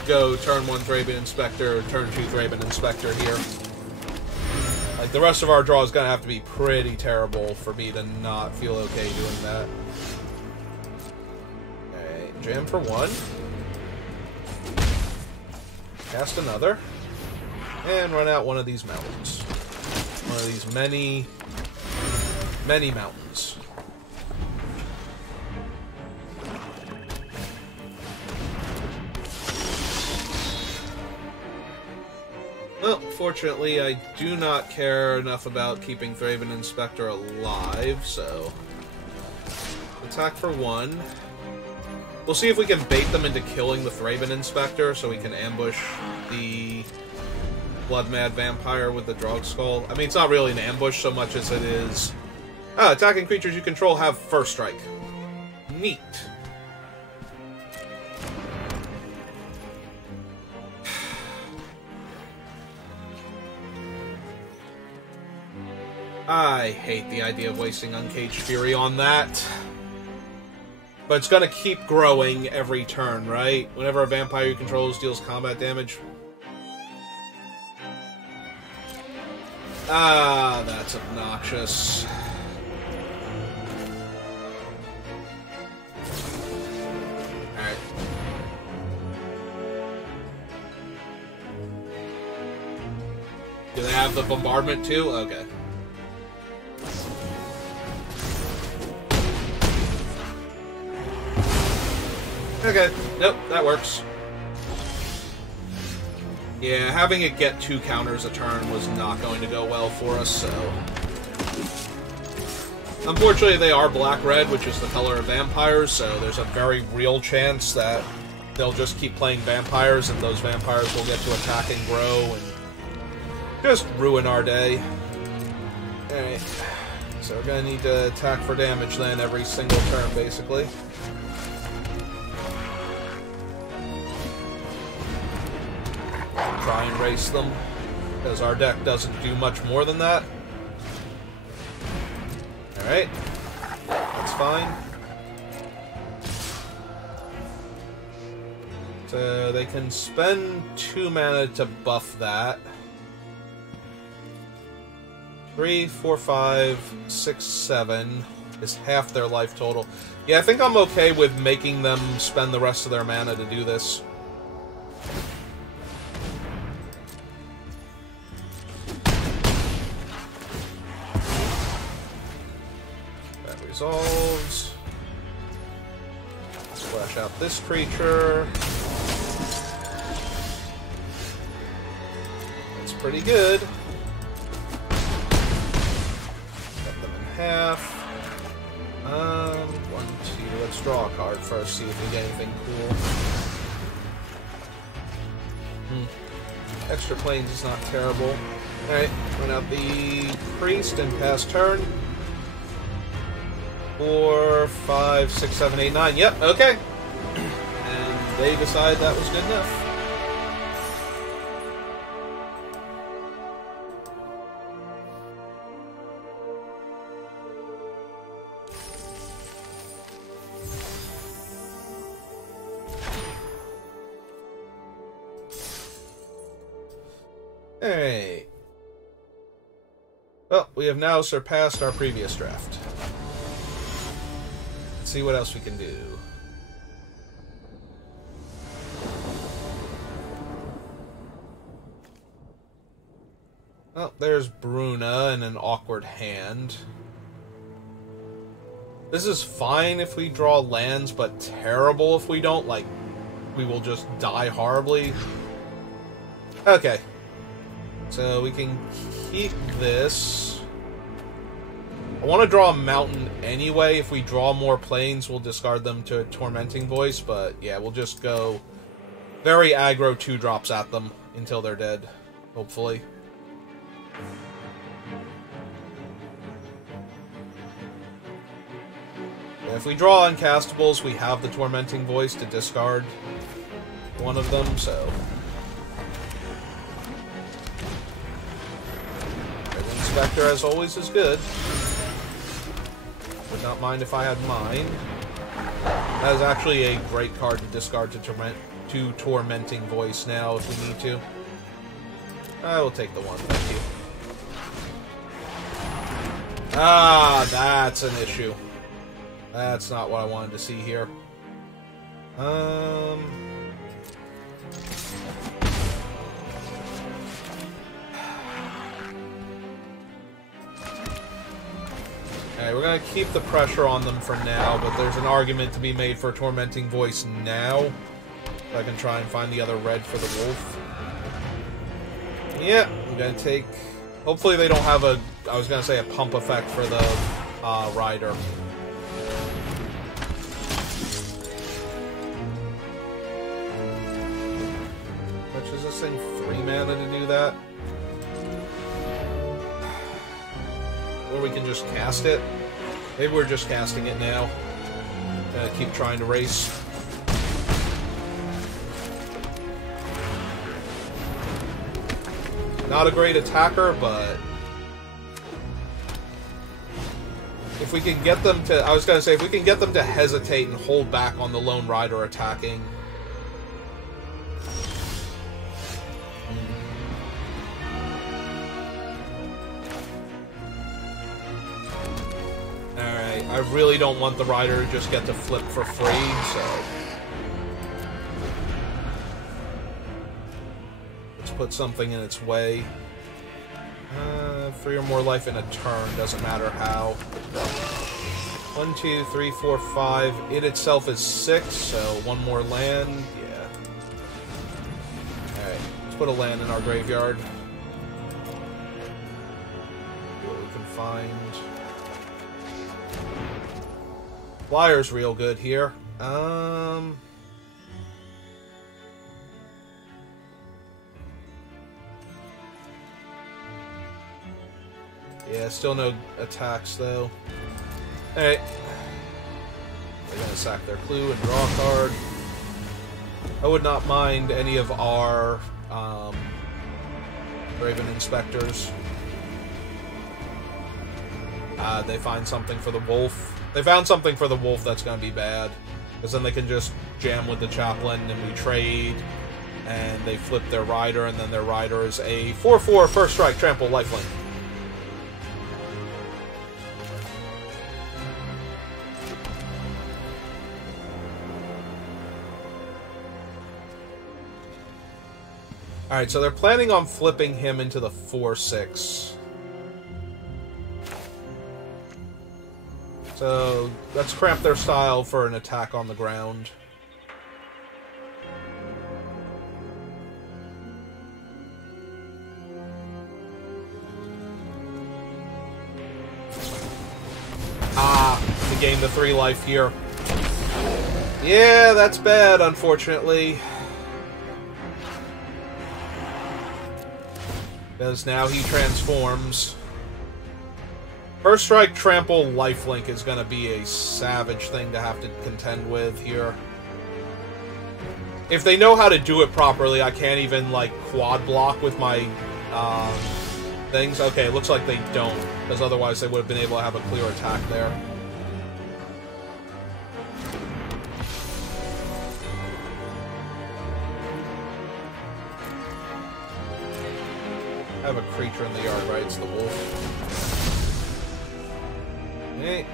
go turn 1 Thraben Inspector, turn 2 Thraben Inspector here. Like, the rest of our draw is going to have to be pretty terrible for me to not feel okay doing that. Alright, jam for 1. Cast another. And run out one of these mountains. One of these many mountains. Well, fortunately, I do not care enough about keeping Thraben Inspector alive, so... attack for 1. We'll see if we can bait them into killing the Thraben Inspector, so we can ambush the Blood Mad Vampire with the Drog Skull. I mean, it's not really an ambush so much as it is... attacking creatures you control have first strike. Neat. I hate the idea of wasting Uncaged Fury on that. But it's gonna keep growing every turn, right? Whenever a vampire you control deals combat damage. Ah, that's obnoxious. Alright. Do they have the bombardment too? Okay. Okay, nope, that works. Yeah, having it get 2 counters a turn was not going to go well for us, so... Unfortunately, they are black-red, which is the color of vampires, so there's a very real chance that they'll just keep playing vampires, and those vampires will get to attack and grow, and just ruin our day. Alright, so we're gonna need to attack for damage then every single turn, basically. Try and race them, because our deck doesn't do much more than that. Alright, that's fine. So they can spend 2 mana to buff that. 3, 4, 5, 6, 7 is half their life total. Yeah, I think I'm okay with making them spend the rest of their mana to do this. Resolves. Splash out this creature. That's pretty good. Cut them in half. 1, 2. Let's draw a card first, see if we get anything cool. Extra planes is not terrible. Alright, run out the priest and pass turn. 4, 5, 6, 7, 8, 9. Yep, okay. And they decide that was good enough. Alright. Well, we have now surpassed our previous draft. See what else we can do. Well, there's Bruna in an awkward hand. This is fine if we draw lands, but terrible if we don't, like, we will just die horribly. Okay. So we can keep this. I want to draw a mountain anyway. If we draw more planes, we'll discard them to a Tormenting Voice. But yeah, we'll just go very aggro 2-drops at them until they're dead, hopefully. If we draw uncastables, we have the Tormenting Voice to discard one of them, so... Raven Inspector, as always, is good. Would not mind if I had mine. That is actually a great card to discard to Tormenting Voice now, if we need to. I will take the one, thank you. Ah, that's an issue. That's not what I wanted to see here. Alright, we're gonna keep the pressure on them for now, but there's an argument to be made for Tormenting Voice now. So I can try and find the other red for the wolf. Yeah, I'm gonna take... Hopefully they don't have a... I was gonna say a pump effect for the rider. Is this thing 3 mana to do that? Or we can just cast it. Maybe we're just casting it now. Keep trying to race. Not a great attacker, but... If we can get them to... I was gonna say, if we can get them to hesitate and hold back on the Lone Rider attacking... I really don't want the rider to just get to flip for free, so... Let's put something in its way. 3 or more life in a turn, doesn't matter how. 1, 2, 3, 4, 5. It itself is 6, so 1 more land, yeah. Alright, let's put a land in our graveyard. See what we can find. Flyer's real good here. Yeah, still no attacks, though. Alright. They're gonna sack their clue and draw a card. I would not mind any of our Raven Inspectors. They find something for the wolf. They found something for the wolf that's going to be bad. Because then they can just jam with the chaplain and we trade. And they flip their rider, and then their rider is a 4/4 first strike trample lifelink. Alright, so they're planning on flipping him into the 4/6. So, let's cramp their style for an attack on the ground. Ah, we gained the 3 life here. Yeah, that's bad, unfortunately. Because now he transforms. First strike, trample, lifelink is going to be a savage thing to have to contend with here. If they know how to do it properly, I can't even, like, quad block with my things. Okay, it looks like they don't, because otherwise they would have been able to have a clear attack there. I have a creature in the yard, right? It's the wolf. Okay.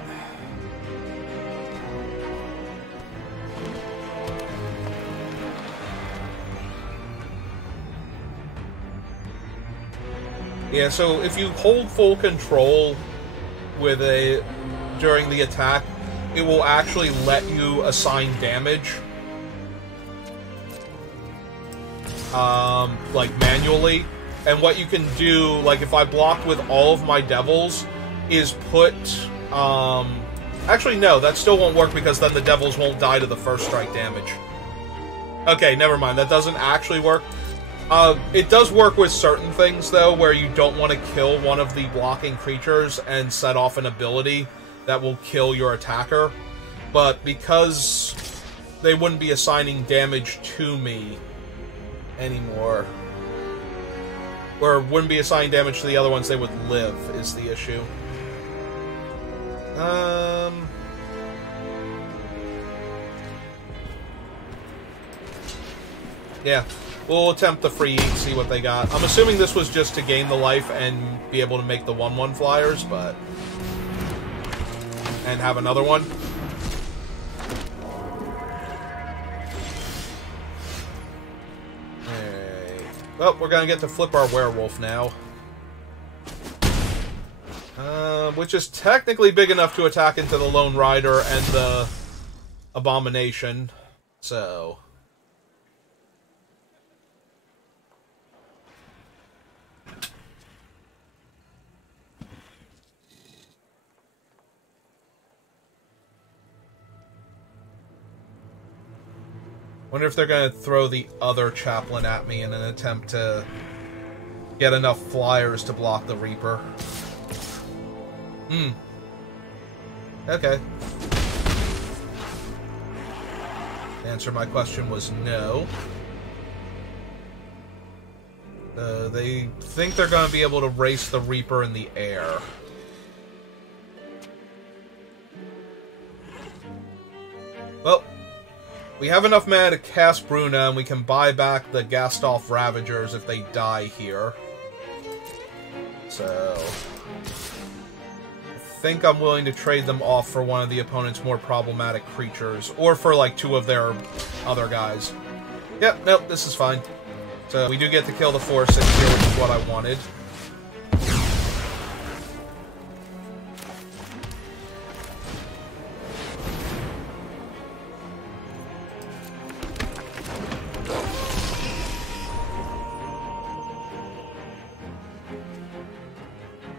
Yeah, so if you hold full control with during the attack, it will actually let you assign damage. like, manually. And what you can do, like, if I blocked with all of my devils, is put, actually, no, that still won't work because then the devils won't die to the first strike damage. Okay, never mind, that doesn't actually work. It does work with certain things, though, where you don't want to kill one of the blocking creatures and set off an ability that will kill your attacker. But because they wouldn't be assigning damage to me anymore, or wouldn't be assigning damage to the other ones, they would live, is the issue. Yeah. We'll attempt the free eat, see what they got. I'm assuming this was just to gain the life and be able to make the 1/1 flyers, but... and have another one. Alright. Well, we're gonna get to flip our werewolf now. Which is technically big enough to attack into the Lone Rider and the Abomination. So... wonder if they're going to throw the other chaplain at me in an attempt to get enough flyers to block the Reaper. Okay. The answer to my question was no. They think they're going to be able to race the Reaper in the air. Well... we have enough mana to cast Bruna, and we can buy back the Gastolf Ravagers if they die here. So... I think I'm willing to trade them off for one of the opponent's more problematic creatures. Or for, like, 2 of their other guys. Yep, nope, this is fine. So we do get to kill the 4/6 here, which is what I wanted.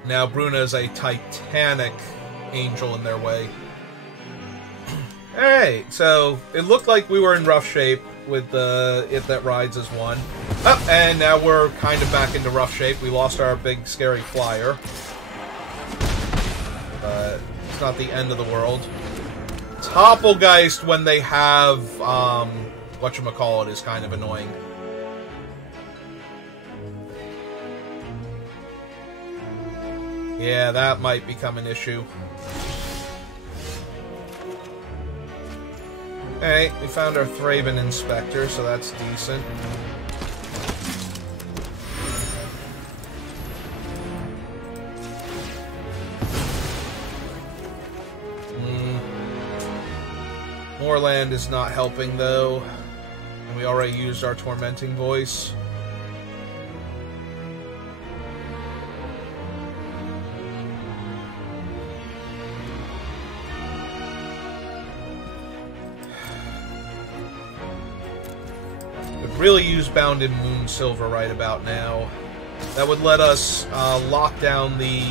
Now Bruna is a Titanic angel in their way. Alright, so it looked like we were in rough shape with the It That Rides as one. Oh, and now we're kind of back into rough shape. We lost our big scary flyer. But it's not the end of the world. Topplegeist, when they have, whatchamacallit, is kind of annoying. Yeah, that might become an issue. Alright, we found our Thraben Inspector, so that's decent. More land is not helping, though. And we already used our Tormenting Voice. Really use Bound in Moonsilver right about now. That would let us lock down the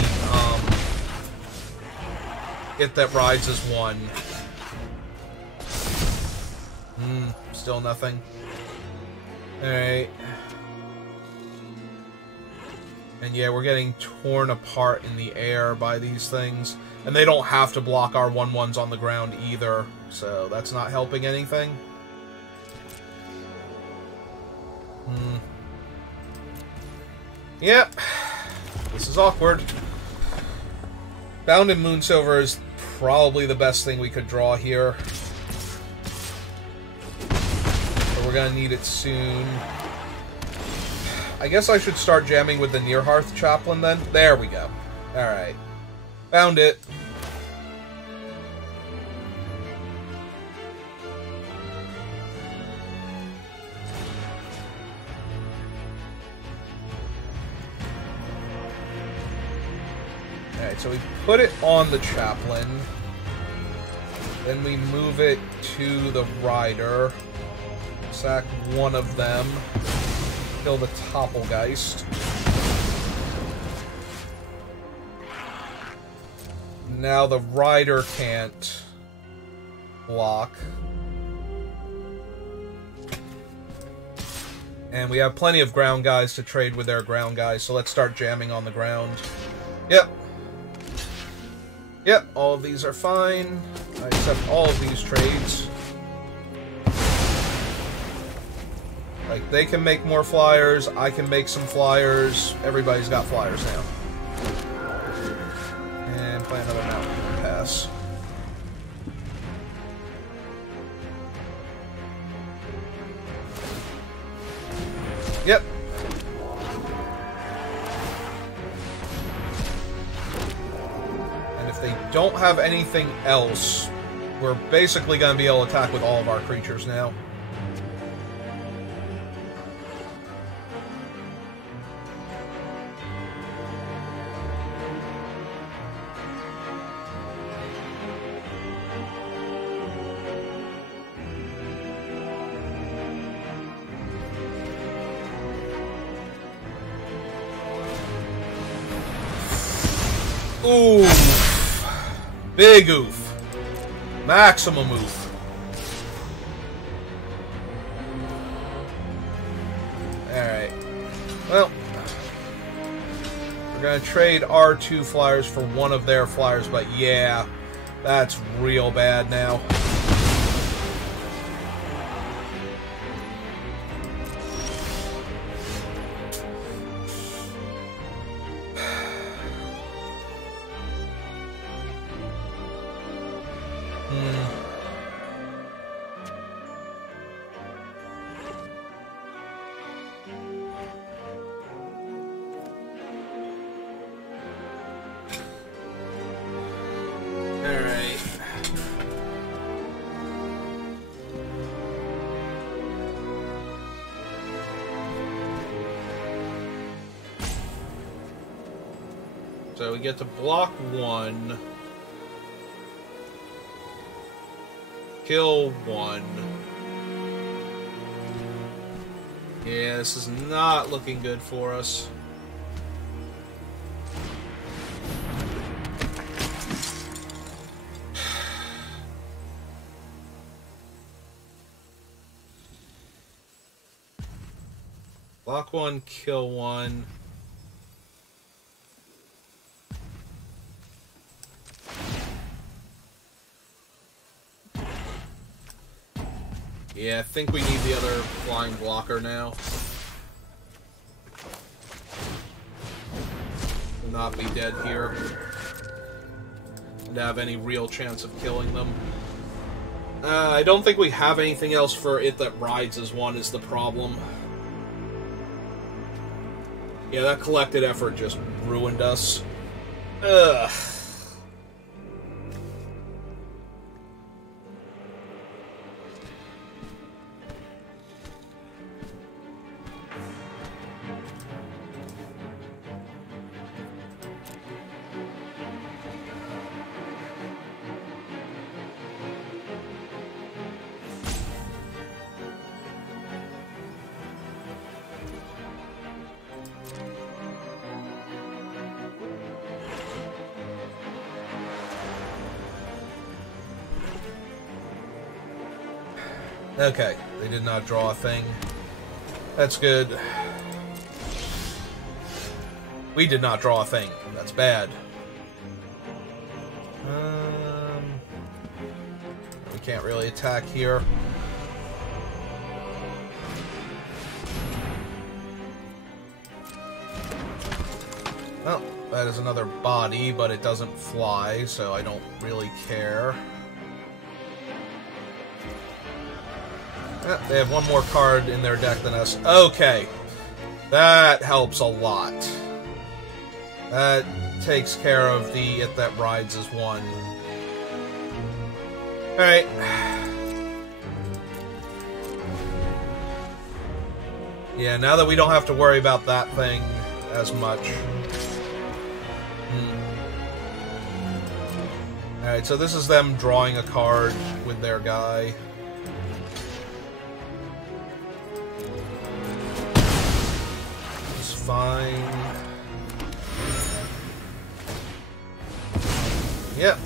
It That Rides as one. Still nothing. Alright. And yeah, we're getting torn apart in the air by these things. And they don't have to block our 1/1s on the ground either, so that's not helping anything. Yep. This is awkward. Bound in Moonsilver is probably the best thing we could draw here. But we're gonna need it soon. I guess I should start jamming with the Nearhearth Chaplain then. There we go. Alright. Found it. Alright, so we put it on the Chaplain. Then we move it to the Rider. Sack one of them. Kill the Toppelgeist. Now the Rider can't block. And we have plenty of ground guys to trade with their ground guys, so let's start jamming on the ground. Yep. Yep, all of these are fine. I accept all of these trades. Like, they can make more flyers, I can make some flyers. Everybody's got flyers now. And play another mountain pass. Yep. And if they don't have anything else, we're basically going to be able to attack with all of our creatures now. Oof. Big oof. Maximum oof. Alright. Well, we're gonna trade our 2 flyers for one of their flyers, but yeah, that's real bad now. So we get to block 1, kill 1. Yeah, this is not looking good for us. Block 1, kill 1. Yeah, I think we need the other flying blocker now. Will not be dead here. And have any real chance of killing them. I don't think we have anything else for it that rides as 1 is the problem. Yeah, that collected effort just ruined us. Ugh. Okay, they did not draw a thing. That's good. We did not draw a thing. That's bad. We can't really attack here. Well, that is another body, but it doesn't fly, so I don't really care. They have one more card in their deck than us. Okay. That helps a lot. That takes care of the It That Rides as 1. Alright. Yeah, now that we don't have to worry about that thing as much. Alright, so this is them drawing a card with their guy. fine. Yep.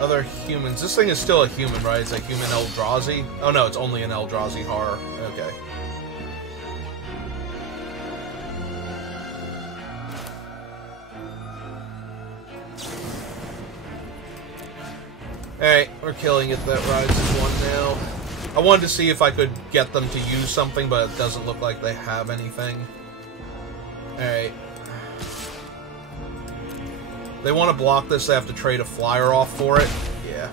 Other humans. This thing is still a human, right? It's a human Eldrazi. Oh no, it's only an Eldrazi horror. Okay. Alright, we're killing it. That rides as one now. I wanted to see if I could get them to use something, but it doesn't look like they have anything. Alright. They want to block this, they have to trade a flyer off for it. Yeah.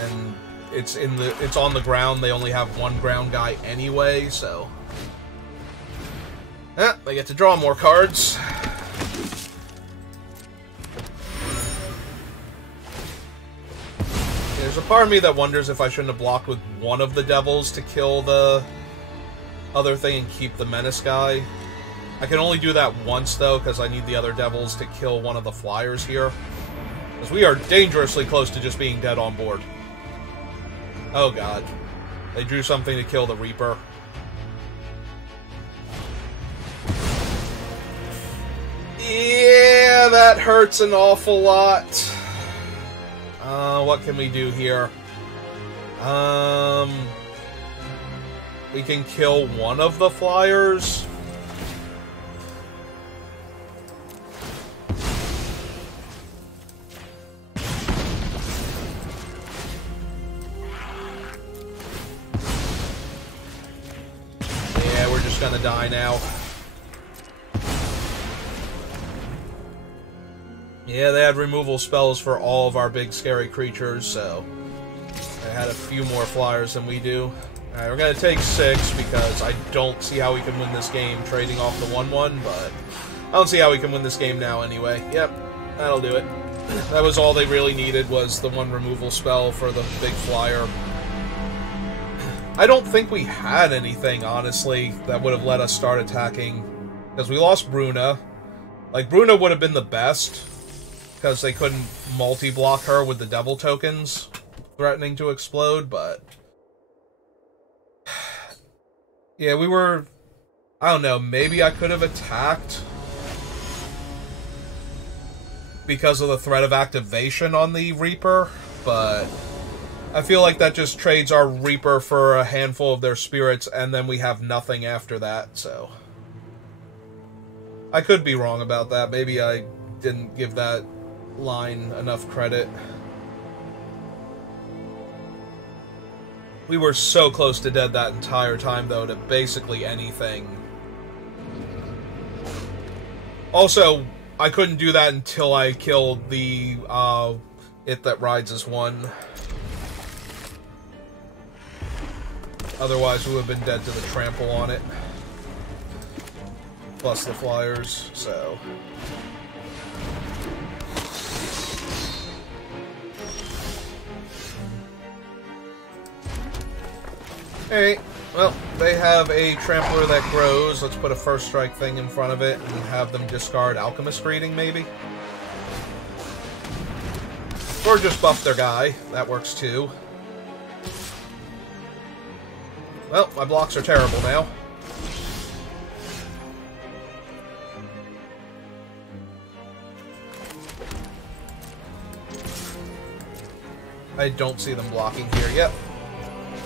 And it's on the ground, they only have one ground guy anyway, so. They get to draw more cards. There's a part of me that wonders if I shouldn't have blocked with one of the devils to kill the other thing and keep the menace guy. I can only do that once, though, because I need the other devils to kill one of the flyers here. Because we are dangerously close to just being dead on board. Oh, God. They drew something to kill the Reaper. Yeah, that hurts an awful lot. What can we do here? We can kill one of the flyers. Yeah, we're just gonna die now. Yeah, they had removal spells for all of our big scary creatures, so they had a few more flyers than we do. Alright, we're gonna take 6 because I don't see how we can win this game trading off the 1/1, but I don't see how we can win this game now anyway. Yep, that'll do it. That was all they really needed, was the one removal spell for the big flyer. I don't think we had anything, honestly, that would have let us start attacking, because we lost Bruna. Like, Bruna would have been the best, because they couldn't multi-block her with the devil tokens threatening to explode, but yeah, we were, I don't know, maybe I could have attacked because of the threat of activation on the Reaper, but I feel like that just trades our Reaper for a handful of their spirits, and then we have nothing after that, so I could be wrong about that. Maybe I didn't give that line enough credit. We were so close to dead that entire time, though, to basically anything. Also, I couldn't do that until I killed the It That Rides as One. Otherwise, we would have been dead to the trample on it. Plus the flyers, so. Alright, well, they have a trampler that grows. Let's put a first strike thing in front of it and have them discard Alchemist Reading, maybe? Or just buff their guy. That works too. Well, my blocks are terrible now. I don't see them blocking here yet.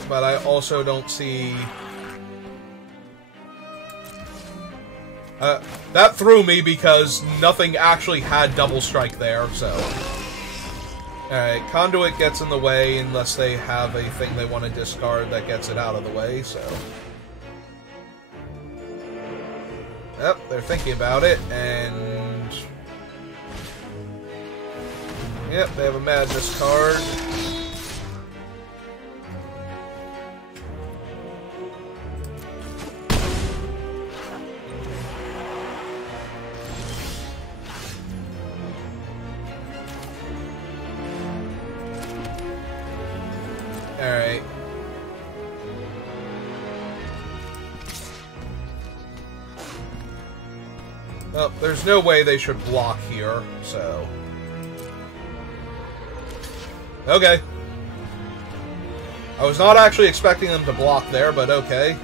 But I also don't see... that threw me because nothing actually had double strike there, so... Alright, Conduit gets in the way unless they have a thing they want to discard that gets it out of the way, so... Yep, they're thinking about it, and... Yep, they have a Madness card. Alright. Well, there's no way they should block here, so... Okay. I was not actually expecting them to block there, but okay.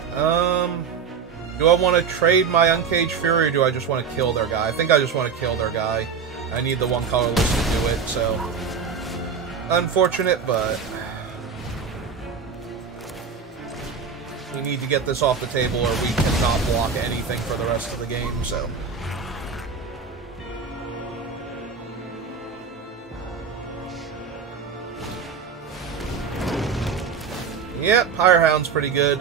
Do I want to trade my Uncaged Fury, or do I just want to kill their guy? I think I just want to kill their guy. I need the one colorless to do it, so... Unfortunate, but... we need to get this off the table, or we cannot block anything for the rest of the game, so... Yep, Pyrehound's pretty good.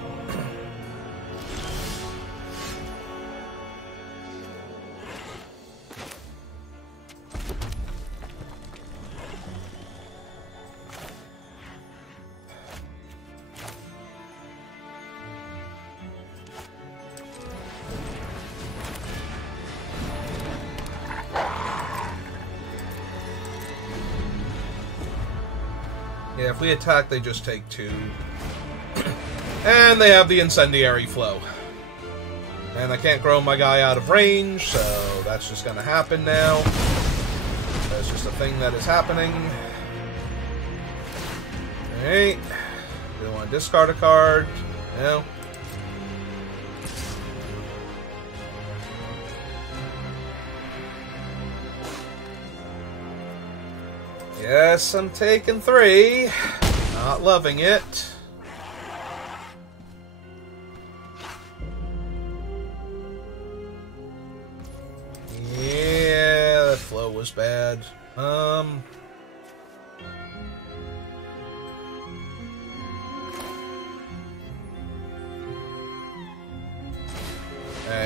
Yeah, if we attack, they just take 2. And they have the Incendiary Flow. And I can't grow my guy out of range, so that's just gonna happen now. That's just a thing that is happening. Alright. Do we want to discard a card? No. Yes, I'm taking 3. Not loving it. Yeah, that flow was bad. Alright,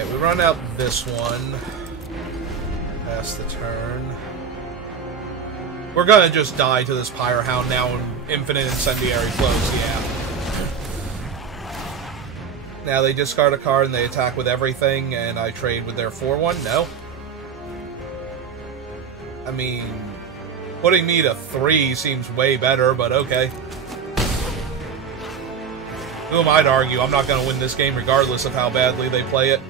we run out this one. Pass the turn. We're gonna just die to this Pyrehound now and infinite incendiary flows, yeah. Now they discard a card and they attack with everything, and I trade with their 4-1? No. I mean, putting me to 3 seems way better, but okay. Who am I to argue? I'm not gonna win this game regardless of how badly they play it.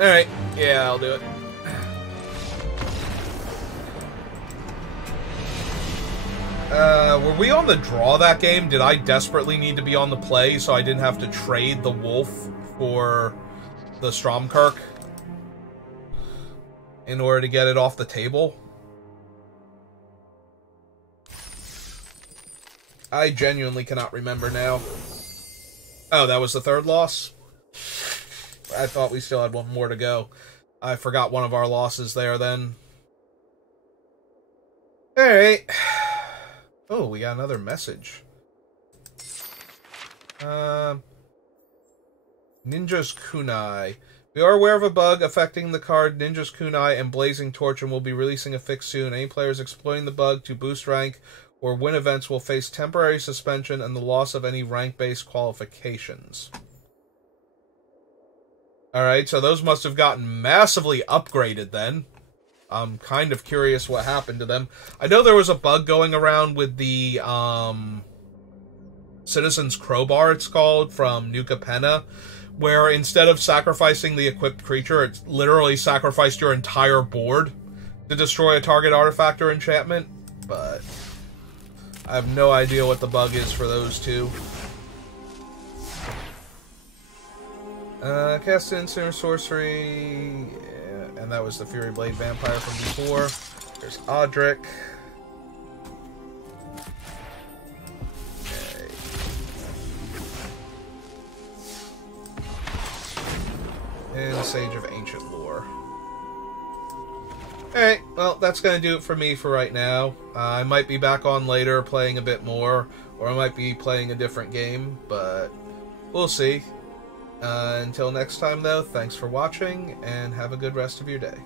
Alright, yeah, I'll do it. Were we on the draw that game? Did I desperately need to be on the play so I didn't have to trade the Wolf for the Stromkirk in order to get it off the table? I genuinely cannot remember now. Oh, that was the 3rd loss? I thought we still had one more to go. I forgot one of our losses there then. Alright. Oh, we got another message. Ninja's Kunai. We are aware of a bug affecting the card Ninja's Kunai and Blazing Torch and will be releasing a fix soon. Any players exploiting the bug to boost rank or win events will face temporary suspension and the loss of any rank-based qualifications. Alright, so those must have gotten massively upgraded then. I'm kind of curious what happened to them. I know there was a bug going around with the Citizen's Crowbar, it's called, from Nuka Penna, where instead of sacrificing the equipped creature, it literally sacrificed your entire board to destroy a target artifact or enchantment, but I have no idea what the bug is for those two. Cast Instant Sorcery, yeah, and that was the Fury Blade Vampire from before. There's Audric. Okay. And Sage of Ancient Lore. Alright, well, that's going to do it for me for right now. I might be back on later playing a bit more, or I might be playing a different game, but we'll see. Until next time, though, thanks for watching, and have a good rest of your day.